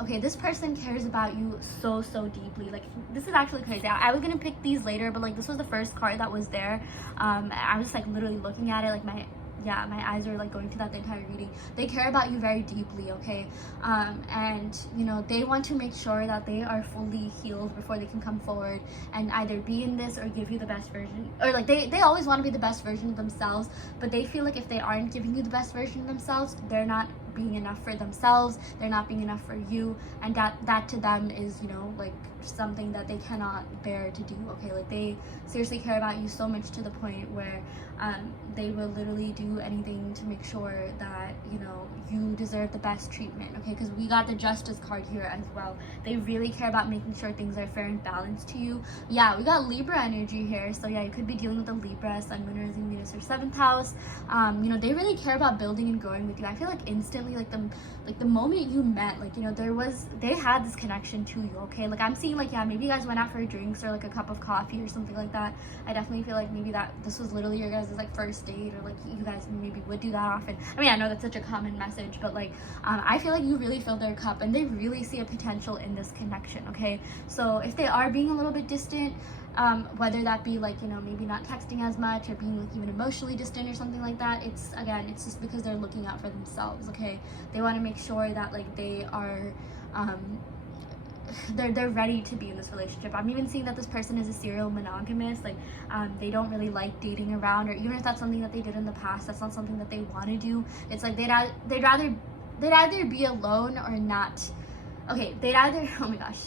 Okay, this person cares about you so deeply. Like, this is actually crazy. I was gonna pick these later, but like, this was the first card that was there. I was like literally looking at it, like my eyes were like going to that the entire reading. They care about you very deeply, okay? And you know, they want to make sure that they are fully healed before they can come forward and either be in this or give you the best version, or like they always want to be the best version of themselves, but they feel like if they aren't giving you the best version of themselves, they're not being enough for themselves, they're not being enough for you, and that to them is, you know, like something that they cannot bear to do, okay? Like, they seriously care about you so much to the point where they will literally do anything to make sure that, you know, you deserve the best treatment, okay? Because we got the Justice card here as well. They really care about making sure things are fair and balanced to you. Yeah, we got Libra energy here, so yeah, you could be dealing with a Libra, Sun, Moon, Rising, Venus, or 7th house. You know, they really care about building and growing with you. I feel like instantly, like the moment you met, like, you know, they had this connection to you, okay? Like, I'm seeing, like, yeah, maybe you guys went out for drinks or like a cup of coffee or something like that. I definitely feel like maybe that this was literally your guys' like first date, or like you guys maybe would do that often. I mean, I know that's such a common message, but like, I feel like you really filled their cup and they really see a potential in this connection, okay? So if they are being a little bit distant, whether that be like, you know, maybe not texting as much or being like even emotionally distant or something like that, it's just because they're looking out for themselves, okay? They want to make sure that like they are they're ready to be in this relationship. I'm even seeing that this person is a serial monogamist. Like, they don't really like dating around, or even if that's something that they did in the past, that's not something that they want to do. It's like they'd either be alone or not. Okay, they'd either, oh my gosh,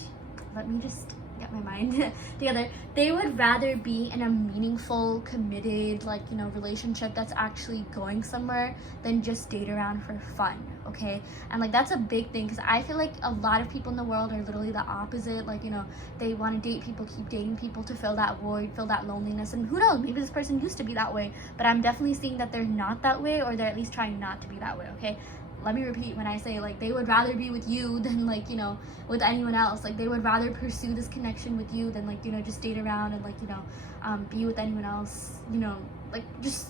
let me just get my mind together. They would rather be in a meaningful, committed, like, you know, relationship that's actually going somewhere than just date around for fun, okay? And like, that's a big thing, because I feel like a lot of people in the world are literally the opposite. Like, you know, they want to date people, keep dating people to fill that void, fill that loneliness, and who knows, maybe this person used to be that way, but I'm definitely seeing that they're not that way, or they're at least trying not to be that way, okay? Let me repeat when I say, like, they would rather be with you than, like, you know, with anyone else. Like, they would rather pursue this connection with you than, like, you know, just date around and, like, you know, be with anyone else, you know. Like, just,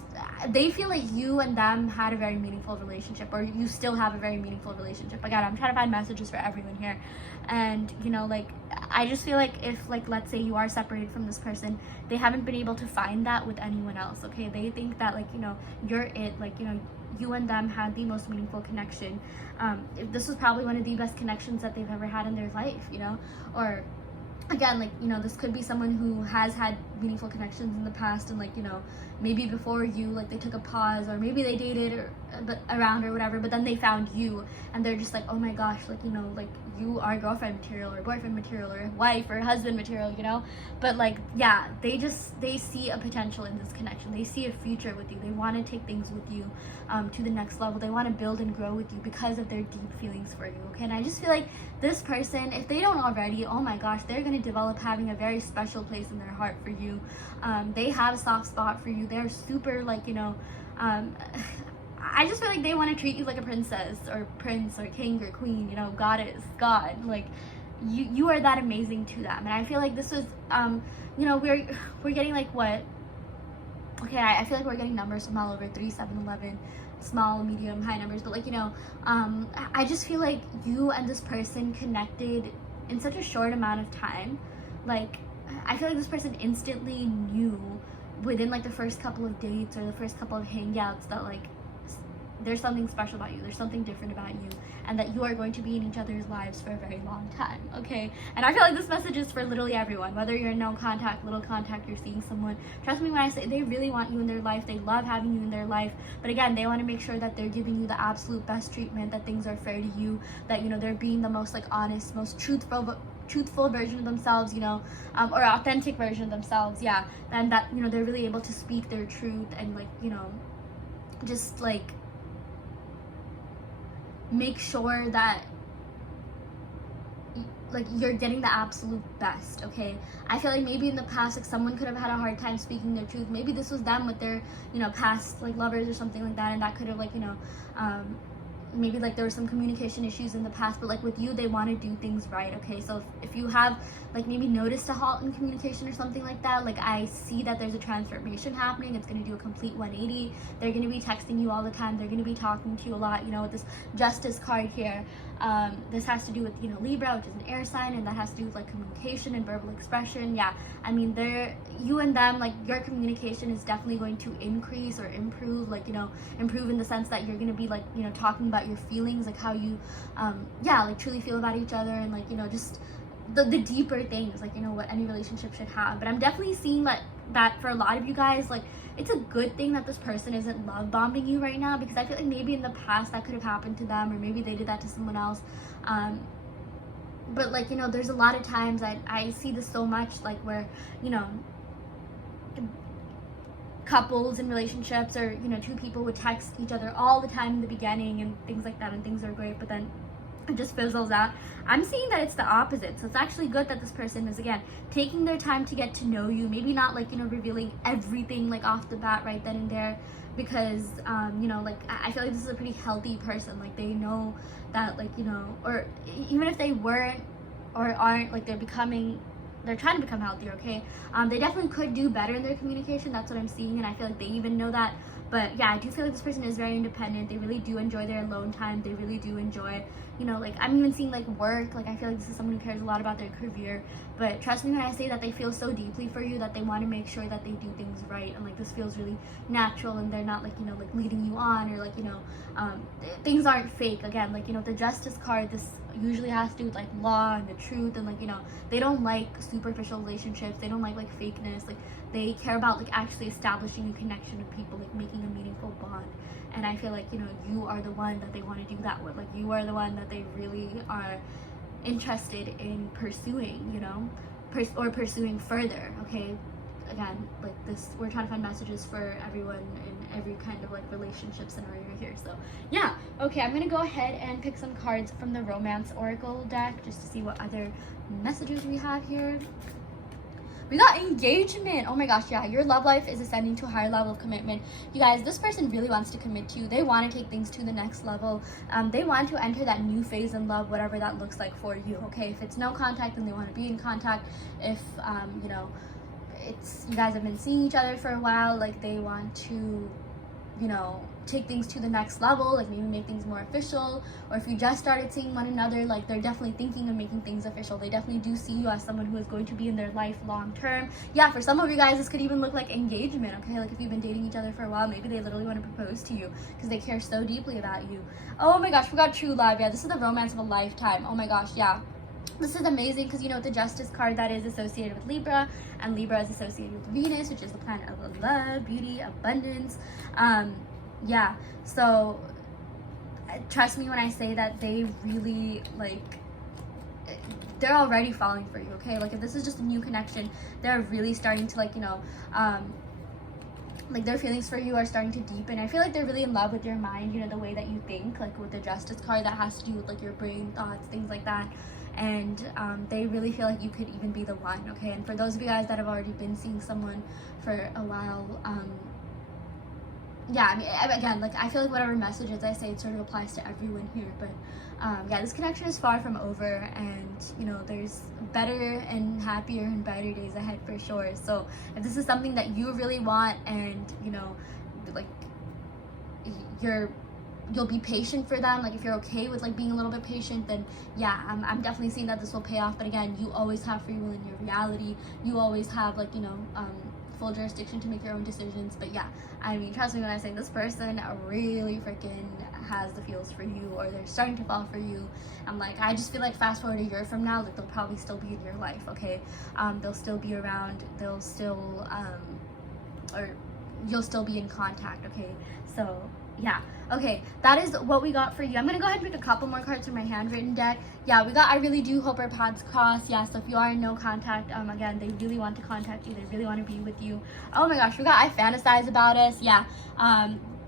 they feel like you and them had a very meaningful relationship, or you still have a very meaningful relationship. Again, I'm trying to find messages for everyone here. And, you know, like, I just feel like if, like, let's say you are separated from this person, they haven't been able to find that with anyone else, okay? They think that, like, you know, you're it, like, you know, you and them had the most meaningful connection. This was probably one of the best connections that they've ever had in their life, you know? Or again, like, you know, this could be someone who has had meaningful connections in the past, and like, you know, maybe before you, like, they took a pause, or maybe they dated around or whatever, but then they found you and they're just like, oh my gosh, like, you know, like, you are girlfriend material or boyfriend material or wife or husband material, you know. But like, yeah, they see a potential in this connection. They see a future with you. They want to take things with you to the next level. They want to build and grow with you because of their deep feelings for you, okay? And I just feel like this person, if they don't already, oh my gosh, they're going to develop having a very special place in their heart for you. They have a soft spot for you. They're super, like, you know, I just feel like they want to treat you like a princess or prince or king or queen, you know, goddess, god. Like, you are that amazing to them. And I feel like this was, you know, we're getting like what? Okay, I feel like we're getting numbers from all over, 3, 7, 11, small, medium, high numbers. But like, you know, I just feel like you and this person connected in such a short amount of time. Like, I feel like this person instantly knew within like the first couple of dates or the first couple of hangouts that like there's something special about you, there's something different about you, and that you are going to be in each other's lives for a very long time, okay? And I feel like this message is for literally everyone, whether you're in no contact, little contact, you're seeing someone. Trust me when I say they really want you in their life. They love having you in their life, but again, they want to make sure that they're giving you the absolute best treatment, that things are fair to you, that, you know, they're being the most like honest, most truthful version of themselves, you know, or authentic version of themselves, yeah. And that, you know, they're really able to speak their truth and, like, you know, just like make sure that like you're getting the absolute best, okay? I feel like maybe in the past, like, someone could have had a hard time speaking their truth. Maybe this was them with their, you know, past like lovers or something like that, and that could have, like, you know, maybe like there were some communication issues in the past, but like with you, they want to do things right, okay? So if you have like maybe noticed a halt in communication or something like that, like, I see that there's a transformation happening. It's going to do a complete 180. They're going to be texting you all the time. They're going to be talking to you a lot, you know, with this justice card here. This has to do with, you know, Libra, which is an air sign, and that has to do with like communication and verbal expression. Yeah, I mean, you and them, like, your communication is definitely going to increase or improve, like, you know, improve in the sense that you're going to be like, you know, talking about your feelings, like how you yeah, like truly feel about each other, and like, you know, just the deeper things, like, you know, what any relationship should have. But I'm definitely seeing that for a lot of you guys, like, it's a good thing that this person isn't love bombing you right now, because I feel like maybe in the past that could have happened to them, or maybe they did that to someone else. But like, you know, there's a lot of times I see this so much, like, where, you know, couples in relationships, or, you know, two people would text each other all the time in the beginning and things like that, and things are great, but then it just fizzles out. I'm seeing that it's the opposite. So it's actually good that this person is, again, taking their time to get to know you. Maybe not, like, you know, revealing everything like off the bat right then and there, because you know, like, I feel like this is a pretty healthy person. Like, they know that, like, you know, or even if they weren't or aren't, like, they're trying to become healthier, okay? They definitely could do better in their communication. That's what I'm seeing, and I feel like they even know that. But yeah, I do feel like this person is very independent. They really do enjoy their alone time. They really do enjoy, you know, like, I'm even seeing like work. Like, I feel like this is someone who cares a lot about their career. But trust me when I say that they feel so deeply for you that they want to make sure that they do things right, and like this feels really natural, and they're not, like, you know, like leading you on, or like, you know, things aren't fake. Again, like, you know, the justice card, this usually has to do with like law and the truth, and like, you know, they don't like superficial relationships. They don't like fakeness. Like, they care about like actually establishing a connection with people, like making a meaningful bond. And I feel like, you know, you are the one that they want to do that with. Like, you are the one that they really are interested in pursuing, you know, or pursuing further, okay? Again, like, this, we're trying to find messages for everyone in every kind of like relationship scenario here. So yeah, okay, I'm gonna go ahead and pick some cards from the Romance Oracle deck just to see what other messages we have here. We got engagement. Oh my gosh, yeah, your love life is ascending to a higher level of commitment. You guys, this person really wants to commit to you. They want to take things to the next level. They want to enter that new phase in love, whatever that looks like for you, okay? If it's no contact, then they want to be in contact. If, you know, it's, you guys have been seeing each other for a while, like, they want to, you know, take things to the next level, like maybe make things more official. Or if you just started seeing one another, like, they're definitely thinking of making things official. They definitely do see you as someone who is going to be in their life long term. Yeah, for some of you guys, this could even look like engagement, okay? Like, if you've been dating each other for a while, maybe they literally want to propose to you because they care so deeply about you. Oh my gosh, we got true love. Yeah, this is the romance of a lifetime. Oh my gosh, yeah. This is amazing because, you know, the Justice card, that is associated with Libra, and Libra is associated with Venus, which is the planet of love, beauty, abundance. Yeah, so trust me when I say that they really, like, they're already falling for you, okay? Like, if this is just a new connection, they're really starting to, like, you know, like, their feelings for you are starting to deepen. I feel like they're really in love with your mind, you know, the way that you think, like with the Justice card, that has to do with like your brain, thoughts, things like that. And they really feel like you could even be the one, okay? And for those of you guys that have already been seeing someone for a while, yeah, I mean, again, like, I feel like whatever messages I say, it sort of applies to everyone here. But yeah, this connection is far from over, and, you know, there's better and happier and brighter days ahead for sure. So if this is something that you really want, and, you know, like, you'll be patient for them, like, if you're okay with, like, being a little bit patient, then yeah, I'm definitely seeing that this will pay off. But again, you always have free will in your reality. You always have, like, you know, full jurisdiction to make your own decisions. But yeah, I mean, trust me when I say this person really freaking has the feels for you, or they're starting to fall for you. I'm like, I just feel like fast forward a year from now, like, they'll probably still be in your life, okay? They'll still be around, they'll still or you'll still be in contact, okay? So yeah, okay, that is what we got for you. I'm gonna go ahead and pick a couple more cards from my handwritten deck. Yeah, we got I really do hope our paths cross. Yeah, so if you are in no contact, again, they really want to contact you, they really want to be with you. Oh my gosh, we got I fantasize about us. Yeah,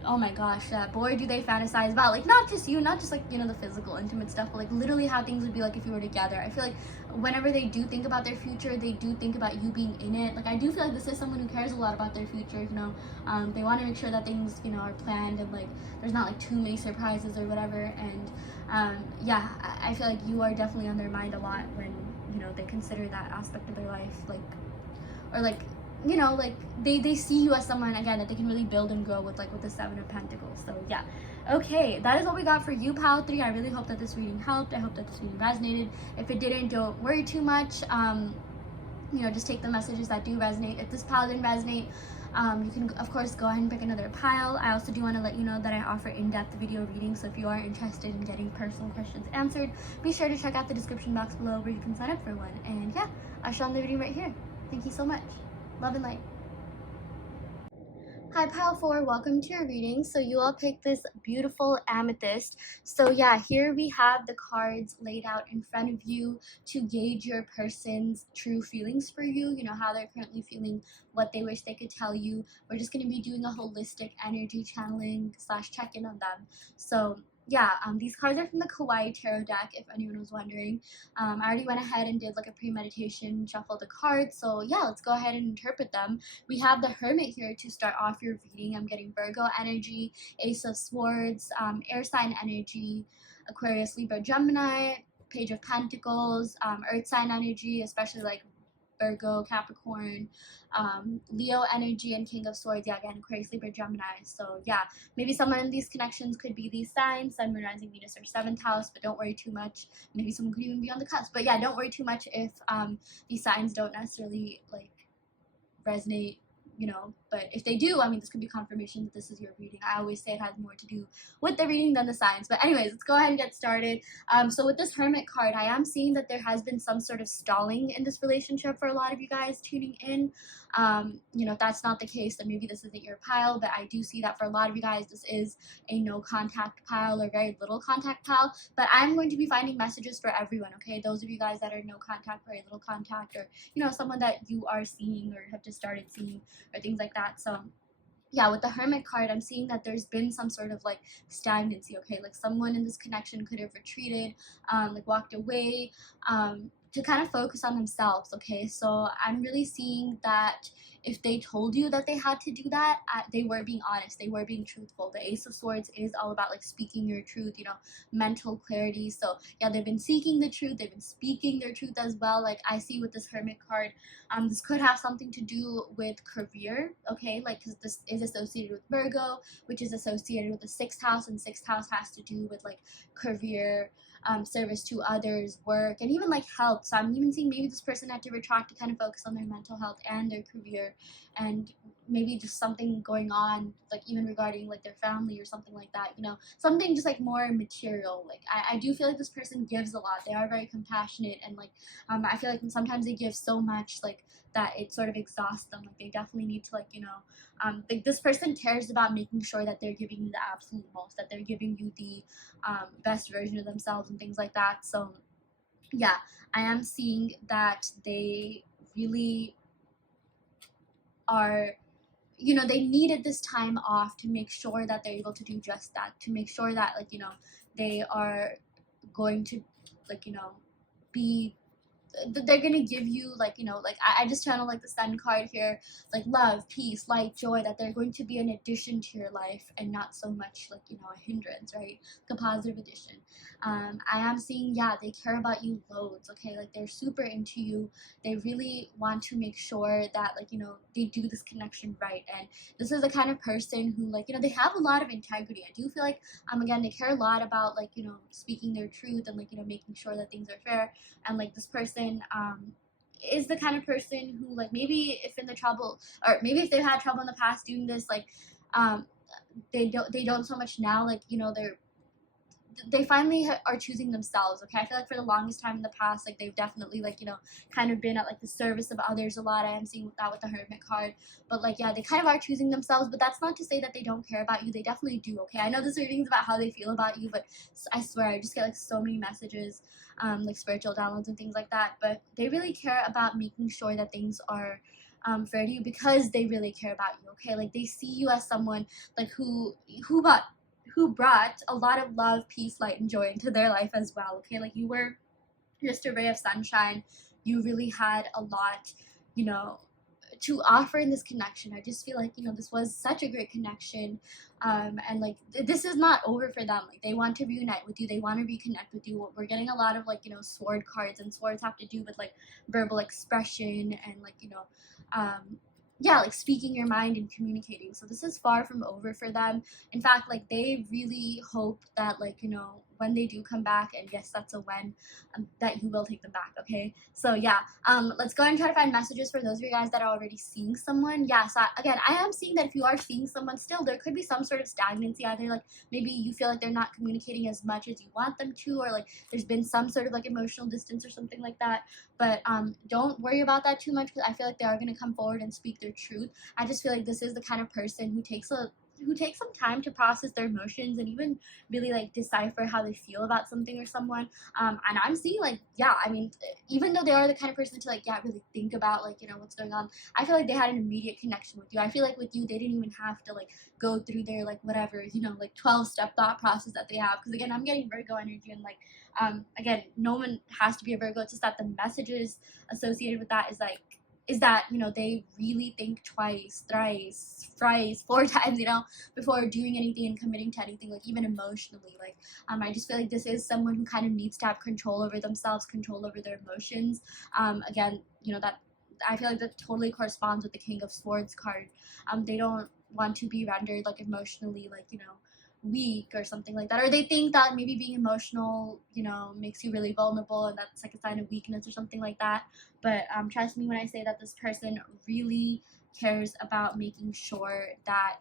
oh my gosh, boy, do they fantasize about, like, not just you, not just, like, you know, the physical intimate stuff, but like literally how things would be like if you were together. I feel like whenever they do think about their future, they do think about you being in it. Like, I do feel like this is someone who cares a lot about their future, you know. They want to make sure that things, you know, are planned, and like there's not like too many surprises or whatever. And yeah, I feel like you are definitely on their mind a lot when, you know, they consider that aspect of their life, like, or like, you know, like they see you as someone, again, that they can really build and grow with, like with the Seven of Pentacles. So yeah, okay, that is what we got for you, pal 3. I really hope that this reading helped. I hope that this reading resonated. If it didn't, don't worry too much. You know, just take the messages that do resonate. If this pile didn't resonate, you can of course go ahead and pick another pile. I also do want to let you know that I offer in-depth video readings, so if you are interested in getting personal questions answered, be sure to check out the description box below where you can sign up for one. And yeah, I'll show on the reading right here. Thank you so much. Love and light. Hi, pile 4, welcome to your reading. So you all picked this beautiful amethyst. So yeah, here we have the cards laid out in front of you to gauge your person's true feelings for you, you know, how they're currently feeling, what they wish they could tell you. We're just going to be doing a holistic energy channeling / check-in on them. So yeah, these cards are from the Kawaii Tarot deck, if anyone was wondering. I already went ahead and did like a pre-meditation, shuffle the cards. So yeah, let's go ahead and interpret them. We have the Hermit here to start off your reading. I'm getting Virgo energy, Ace of Swords, air sign energy, Aquarius, Libra, Gemini, Page of Pentacles, earth sign energy, especially like Virgo, Capricorn, Leo energy, and King of Swords. Yeah, again, Aquarius, Libra, Gemini. So yeah, maybe someone in these connections could be these signs, Sun, Moon, Rising, Venus, or 7th house, but don't worry too much. Maybe someone could even be on the cusp. But yeah, don't worry too much if these signs don't necessarily like resonate, you know. But if they do, I mean, this could be confirmation that this is your reading. I always say it has more to do with the reading than the signs. But anyways, let's go ahead and get started. So with this Hermit card, I am seeing that there has been some sort of stalling in this relationship for a lot of you guys tuning in. You know, if that's not the case, then maybe this isn't your pile. But I do see that for a lot of you guys, this is a no contact pile or very little contact pile. But I'm going to be finding messages for everyone, okay? Those of you guys that are no contact, very little contact, or, you know, someone that you are seeing or have just started seeing, or things like that. So yeah, with the Hermit card, I'm seeing that there's been some sort of like stagnancy, okay? Like someone in this connection could have retreated, like walked away, to kind of focus on themselves, okay? So I'm really seeing that if they told you that they had to do that, they were being honest, they were being truthful. The Ace of Swords is all about like speaking your truth, you know, mental clarity. So yeah, they've been seeking the truth, they've been speaking their truth as well. Like I see with this Hermit card, this could have something to do with career, okay? Like, because this is associated with Virgo, which is associated with the 6th house, and 6th house has to do with like career, service to others, work, and even like health. So I'm even seeing maybe this person had to retract to kind of focus on their mental health and their career, and maybe just something going on, like even regarding like their family or something like that, something just like more material. Like I do feel like this person gives a lot. They are very compassionate, and like I feel like sometimes they give so much like that it sort of exhausts them. Like they definitely need to like like this person cares about making sure that they're giving you the absolute most, that they're giving you the best version of themselves and things like that. So yeah, I am seeing that they really are, they needed this time off to make sure that they're able to do just that, to make sure that like they are going to like be, they're gonna give you like like I just channel like the sun card here, like love, peace, light, joy, that they're going to be an addition to your life and not so much like a hindrance, right? Like a positive addition. I am seeing, yeah, they care about you loads, okay? Like they're super into you. They really want to make sure that like they do this connection right. And this is the kind of person who like they have a lot of integrity. I do feel like again, they care a lot about like speaking their truth and like making sure that things are fair. And like this person is the kind of person who like maybe if in the trouble, or maybe if they've had trouble in the past doing this, like um they don't so much now, like they finally are choosing themselves, okay? I feel like for the longest time in the past, like they've definitely like kind of been at like the service of others a lot. I am seeing that with the hermit card, but like yeah, they kind of are choosing themselves. But that's not to say that they don't care about you. They definitely do, okay? I know this reading is about how they feel about you, but I swear I just get like so many messages, like spiritual downloads and things like that. But they really care about making sure that things are fair to you, because they really care about you, okay? Like they see you as someone like who brought a lot of love, peace, light, and joy into their life as well, okay? Like you were just a ray of sunshine. You really had a lot, you know, to offer in this connection. I just feel like, this was such a great connection. And like, this is not over for them. Like, they want to reunite with you. They want to reconnect with you. We're getting a lot of like, sword cards, and swords have to do with like verbal expression and like, yeah, like speaking your mind and communicating. So this is far from over for them. In fact, like they really hope that like when they do come back, and yes, that's a when, that you will take them back, okay? So yeah, let's go and try to find messages for those of you guys that are already seeing someone. Yeah, so again, I am seeing that if you are seeing someone still, there could be some sort of stagnancy. Either like maybe you feel like they're not communicating as much as you want them to, or like there's been some sort of like emotional distance or something like that. But don't worry about that too much, because I feel like they are going to come forward and speak their truth. I just feel like this is the kind of person who takes some time to process their emotions and even really like decipher how they feel about something or someone. And I'm seeing like, yeah, I mean, even though they are the kind of person to like, yeah, really think about like what's going on, I feel like they had an immediate connection with you. I feel like with you, they didn't even have to like go through their like whatever like 12-step thought process that they have. Because again, I'm getting Virgo energy, and like again, no one has to be a Virgo. It's just that the messages associated with that is that they really think twice, thrice, four times, before doing anything and committing to anything, like even emotionally. Like I just feel like this is someone who kind of needs to have control over themselves, control over their emotions. Again, that I feel like that totally corresponds with the King of Swords card. They don't want to be rendered like emotionally like weak or something like that, or they think that maybe being emotional makes you really vulnerable, and that's like a sign of weakness or something like that. But trust me when I say that this person really cares about making sure that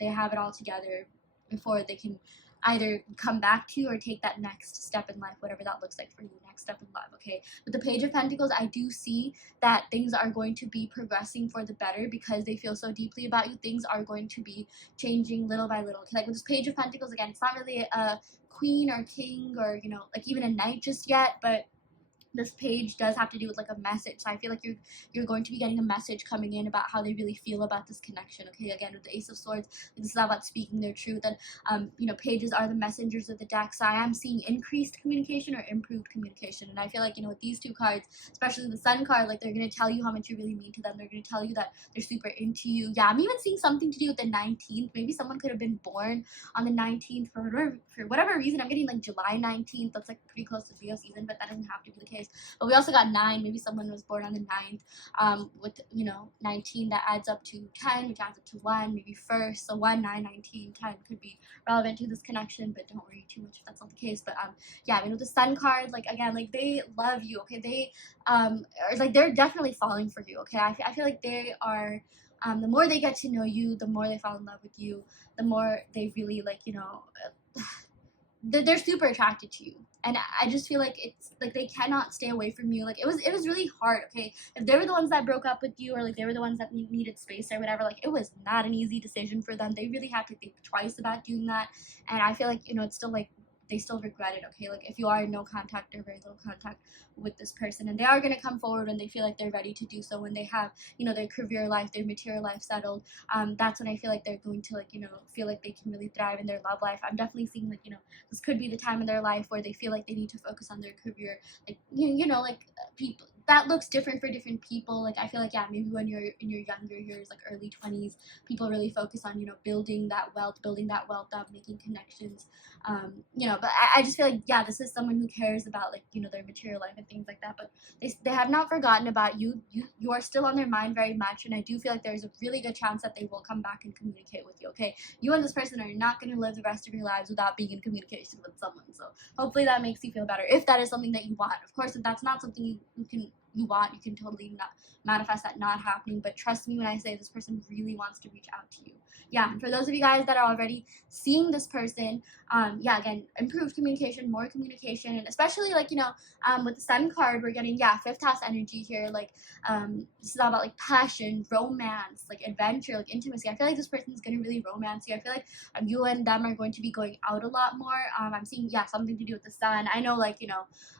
they have it all together before they can either come back to you or take that next step in life, whatever that looks like for you, next step in love, okay? With the Page of Pentacles, I do see that things are going to be progressing for the better, because they feel so deeply about you. Things are going to be changing little by little. Like with this Page of Pentacles, again, it's not really a queen or king or like even a knight just yet, but this page does have to do with like a message. So I feel like you're going to be getting a message coming in about how they really feel about this connection, okay? Again, with the Ace of Swords, this is about speaking their truth. And pages are the messengers of the deck, so I am seeing increased communication or improved communication. And I feel like with these two cards, especially the Sun card, like they're going to tell you how much you really mean to them. They're going to tell you that they're super into you. Yeah, I'm even seeing something to do with the 19th. Maybe someone could have been born on the 19th for whatever reason. I'm getting like July 19th. That's like pretty close to Leo season, but that doesn't have to be the case. But we also got 9. Maybe someone was born on the 9th, with 19 that adds up to 10, which adds up to 1, maybe first. So 1, 9, 19, 10 could be relevant to this connection, but don't worry too much if that's not the case. But yeah, with the Sun card, like again, like they love you, okay? They or like they're definitely falling for you, okay? I feel like they are the more they get to know you, the more they fall in love with you, the more they really like, they're super attracted to you. And I just feel like it's like they cannot stay away from you. Like it was really hard. Okay, if they were the ones that broke up with you, or like they were the ones that needed space or whatever, like it was not an easy decision for them. They really had to think twice about doing that. And I feel like it's still like they still regret it. Okay, like if you are in no contact or very little contact with this person, and they are going to come forward when they feel like they're ready to do so, when they have their career life, their material life settled, that's when I feel like they're going to like feel like they can really thrive in their love life. I'm definitely seeing like this could be the time in their life where they feel like they need to focus on their career. Like like people, that looks different for different people. Like I feel like, yeah, maybe when you're in your younger years, like early 20s, people really focus on building that wealth up, making connections, but I just feel like, yeah, this is someone who cares about like their material life and things like that, but they have not forgotten about you. You are still on their mind very much, and I do feel like there's a really good chance that they will come back and communicate with you. Okay, you and this person are not going to live the rest of your lives without being in communication with someone, so hopefully that makes you feel better, if that is something that you want. Of course, if that's not something you want, you can totally not manifest that not happening. But trust me when I say this person really wants to reach out to you. Yeah, and for those of you guys that are already seeing this person, yeah, again, improved communication, more communication, and especially like with the Sun card, we're getting, yeah, fifth house energy here. Like this is all about like passion, romance, like adventure, like intimacy. I feel like this person is going to really romance you. I feel like you and them are going to be going out a lot more. I'm seeing, yeah, something to do with the sun. I know, like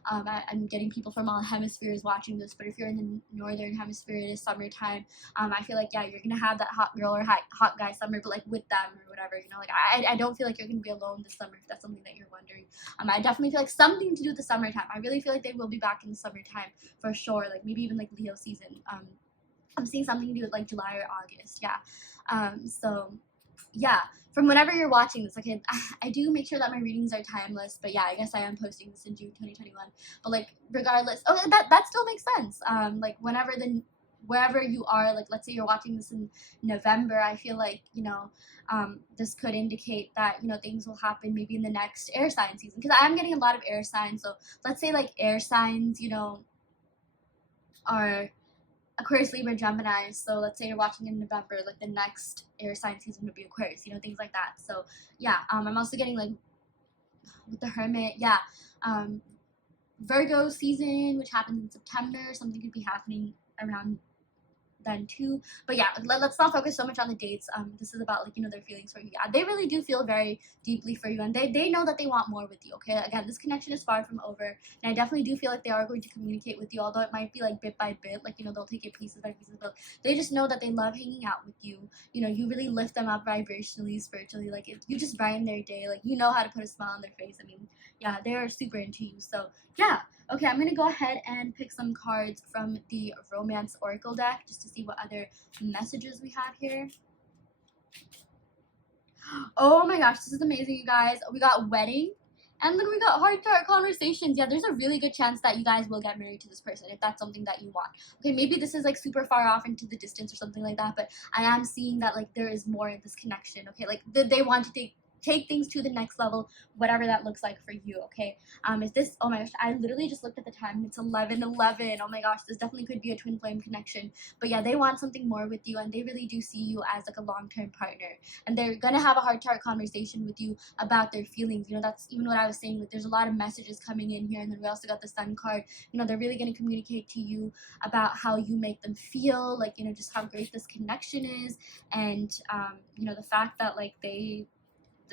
I'm getting people from all hemispheres watching this, but if you're in the northern hemisphere, it is summertime. I feel like, yeah, you're gonna have that hot girl or hot guy summer, but like with them or whatever. Like I don't feel like you're gonna be alone this summer, if that's something that you're wondering. I definitely feel like something to do with the summertime. I really feel like they will be back in the summertime for sure. Like maybe even like Leo season. I'm seeing something to do with like July or August. Yeah. So yeah, from whenever you're watching this, okay, I do make sure that my readings are timeless, but yeah, I guess I am posting this in June 2021. But like regardless, oh, that still makes sense. Like wherever you are, like let's say you're watching this in November, I feel like this could indicate that things will happen maybe in the next air sign season, because I am getting a lot of air signs. So let's say like air signs are Aquarius, Libra, Gemini. So let's say you're watching in November, like the next air sign season would be Aquarius, things like that. So yeah, I'm also getting like with the Hermit, yeah, Virgo season, which happens in September. Something could be happening around then too. But yeah, let's not focus so much on the dates. This is about like their feelings for you. Yeah, they really do feel very deeply for you, and they know that they want more with you. Okay, again, this connection is far from over, and I definitely do feel like they are going to communicate with you, although it might be like bit by bit, like they'll take it pieces by pieces, but they just know that they love hanging out with you. You really lift them up vibrationally, spiritually. Like you just brighten their day. Like how to put a smile on their face. I mean, yeah, they are super into you. So yeah. Okay, I'm going to go ahead and pick some cards from the Romance Oracle deck just to see what other messages we have here. Oh my gosh, this is amazing, you guys. We got wedding, and then we got heart-to-heart conversations. Yeah, there's a really good chance that you guys will get married to this person if that's something that you want. Okay, maybe this is like super far off into the distance or something like that, but I am seeing that like there is more in this connection. Okay, like they want to take things to the next level, whatever that looks like for you. Okay, is this, oh my gosh, I literally just looked at the time and it's 11:11. Oh my gosh, this definitely could be a twin flame connection. But yeah, they want something more with you, and they really do see you as like a long-term partner, and they're gonna have a heart-to-heart conversation with you about their feelings. That's even what I was saying, like there's a lot of messages coming in here. And then we also got the Sun card. They're really going to communicate to you about how you make them feel, like just how great this connection is, and the fact that like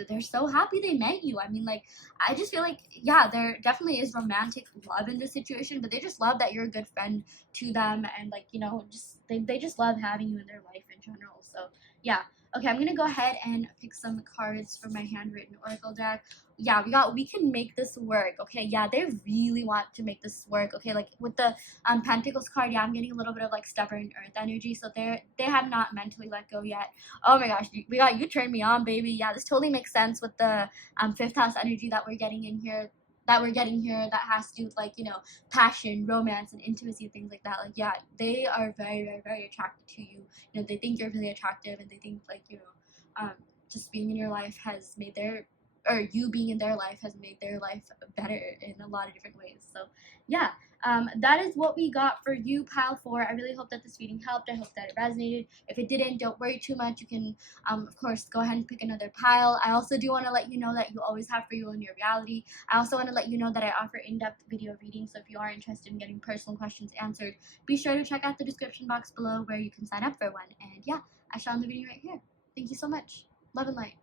they're so happy they met you. I mean, like, I just feel like, yeah, there definitely is romantic love in this situation, but they just love that you're a good friend to them, and like, just they just love having you in their life in general. So yeah. Okay, I'm gonna go ahead and pick some cards from my handwritten oracle deck. Yeah, we can make this work. Okay, yeah, they really want to make this work. Okay, like with the Pentacles card, yeah, I'm getting a little bit of like stubborn earth energy, so they have not mentally let go yet. Oh my gosh, you turned me on, baby. Yeah, this totally makes sense with the fifth house energy that we're getting in here. That has to do with like passion, romance, and intimacy, things like that. Like yeah, they are very, very, very attracted to you. They think you're really attractive, and they think like just being in your life has made you being in their life has made their life better in a lot of different ways. So yeah. that is what we got for you, pile 4. I really hope that this reading helped. I hope that it resonated. If it didn't, don't worry too much. You can, of course, go ahead and pick another pile. I also do want to let you know that you always have free will in your reality. I also want to let you know that I offer in-depth video readings. So if you are interested in getting personal questions answered, be sure to check out the description box below where you can sign up for one. And yeah, I shall end the video right here. Thank you so much. Love and light.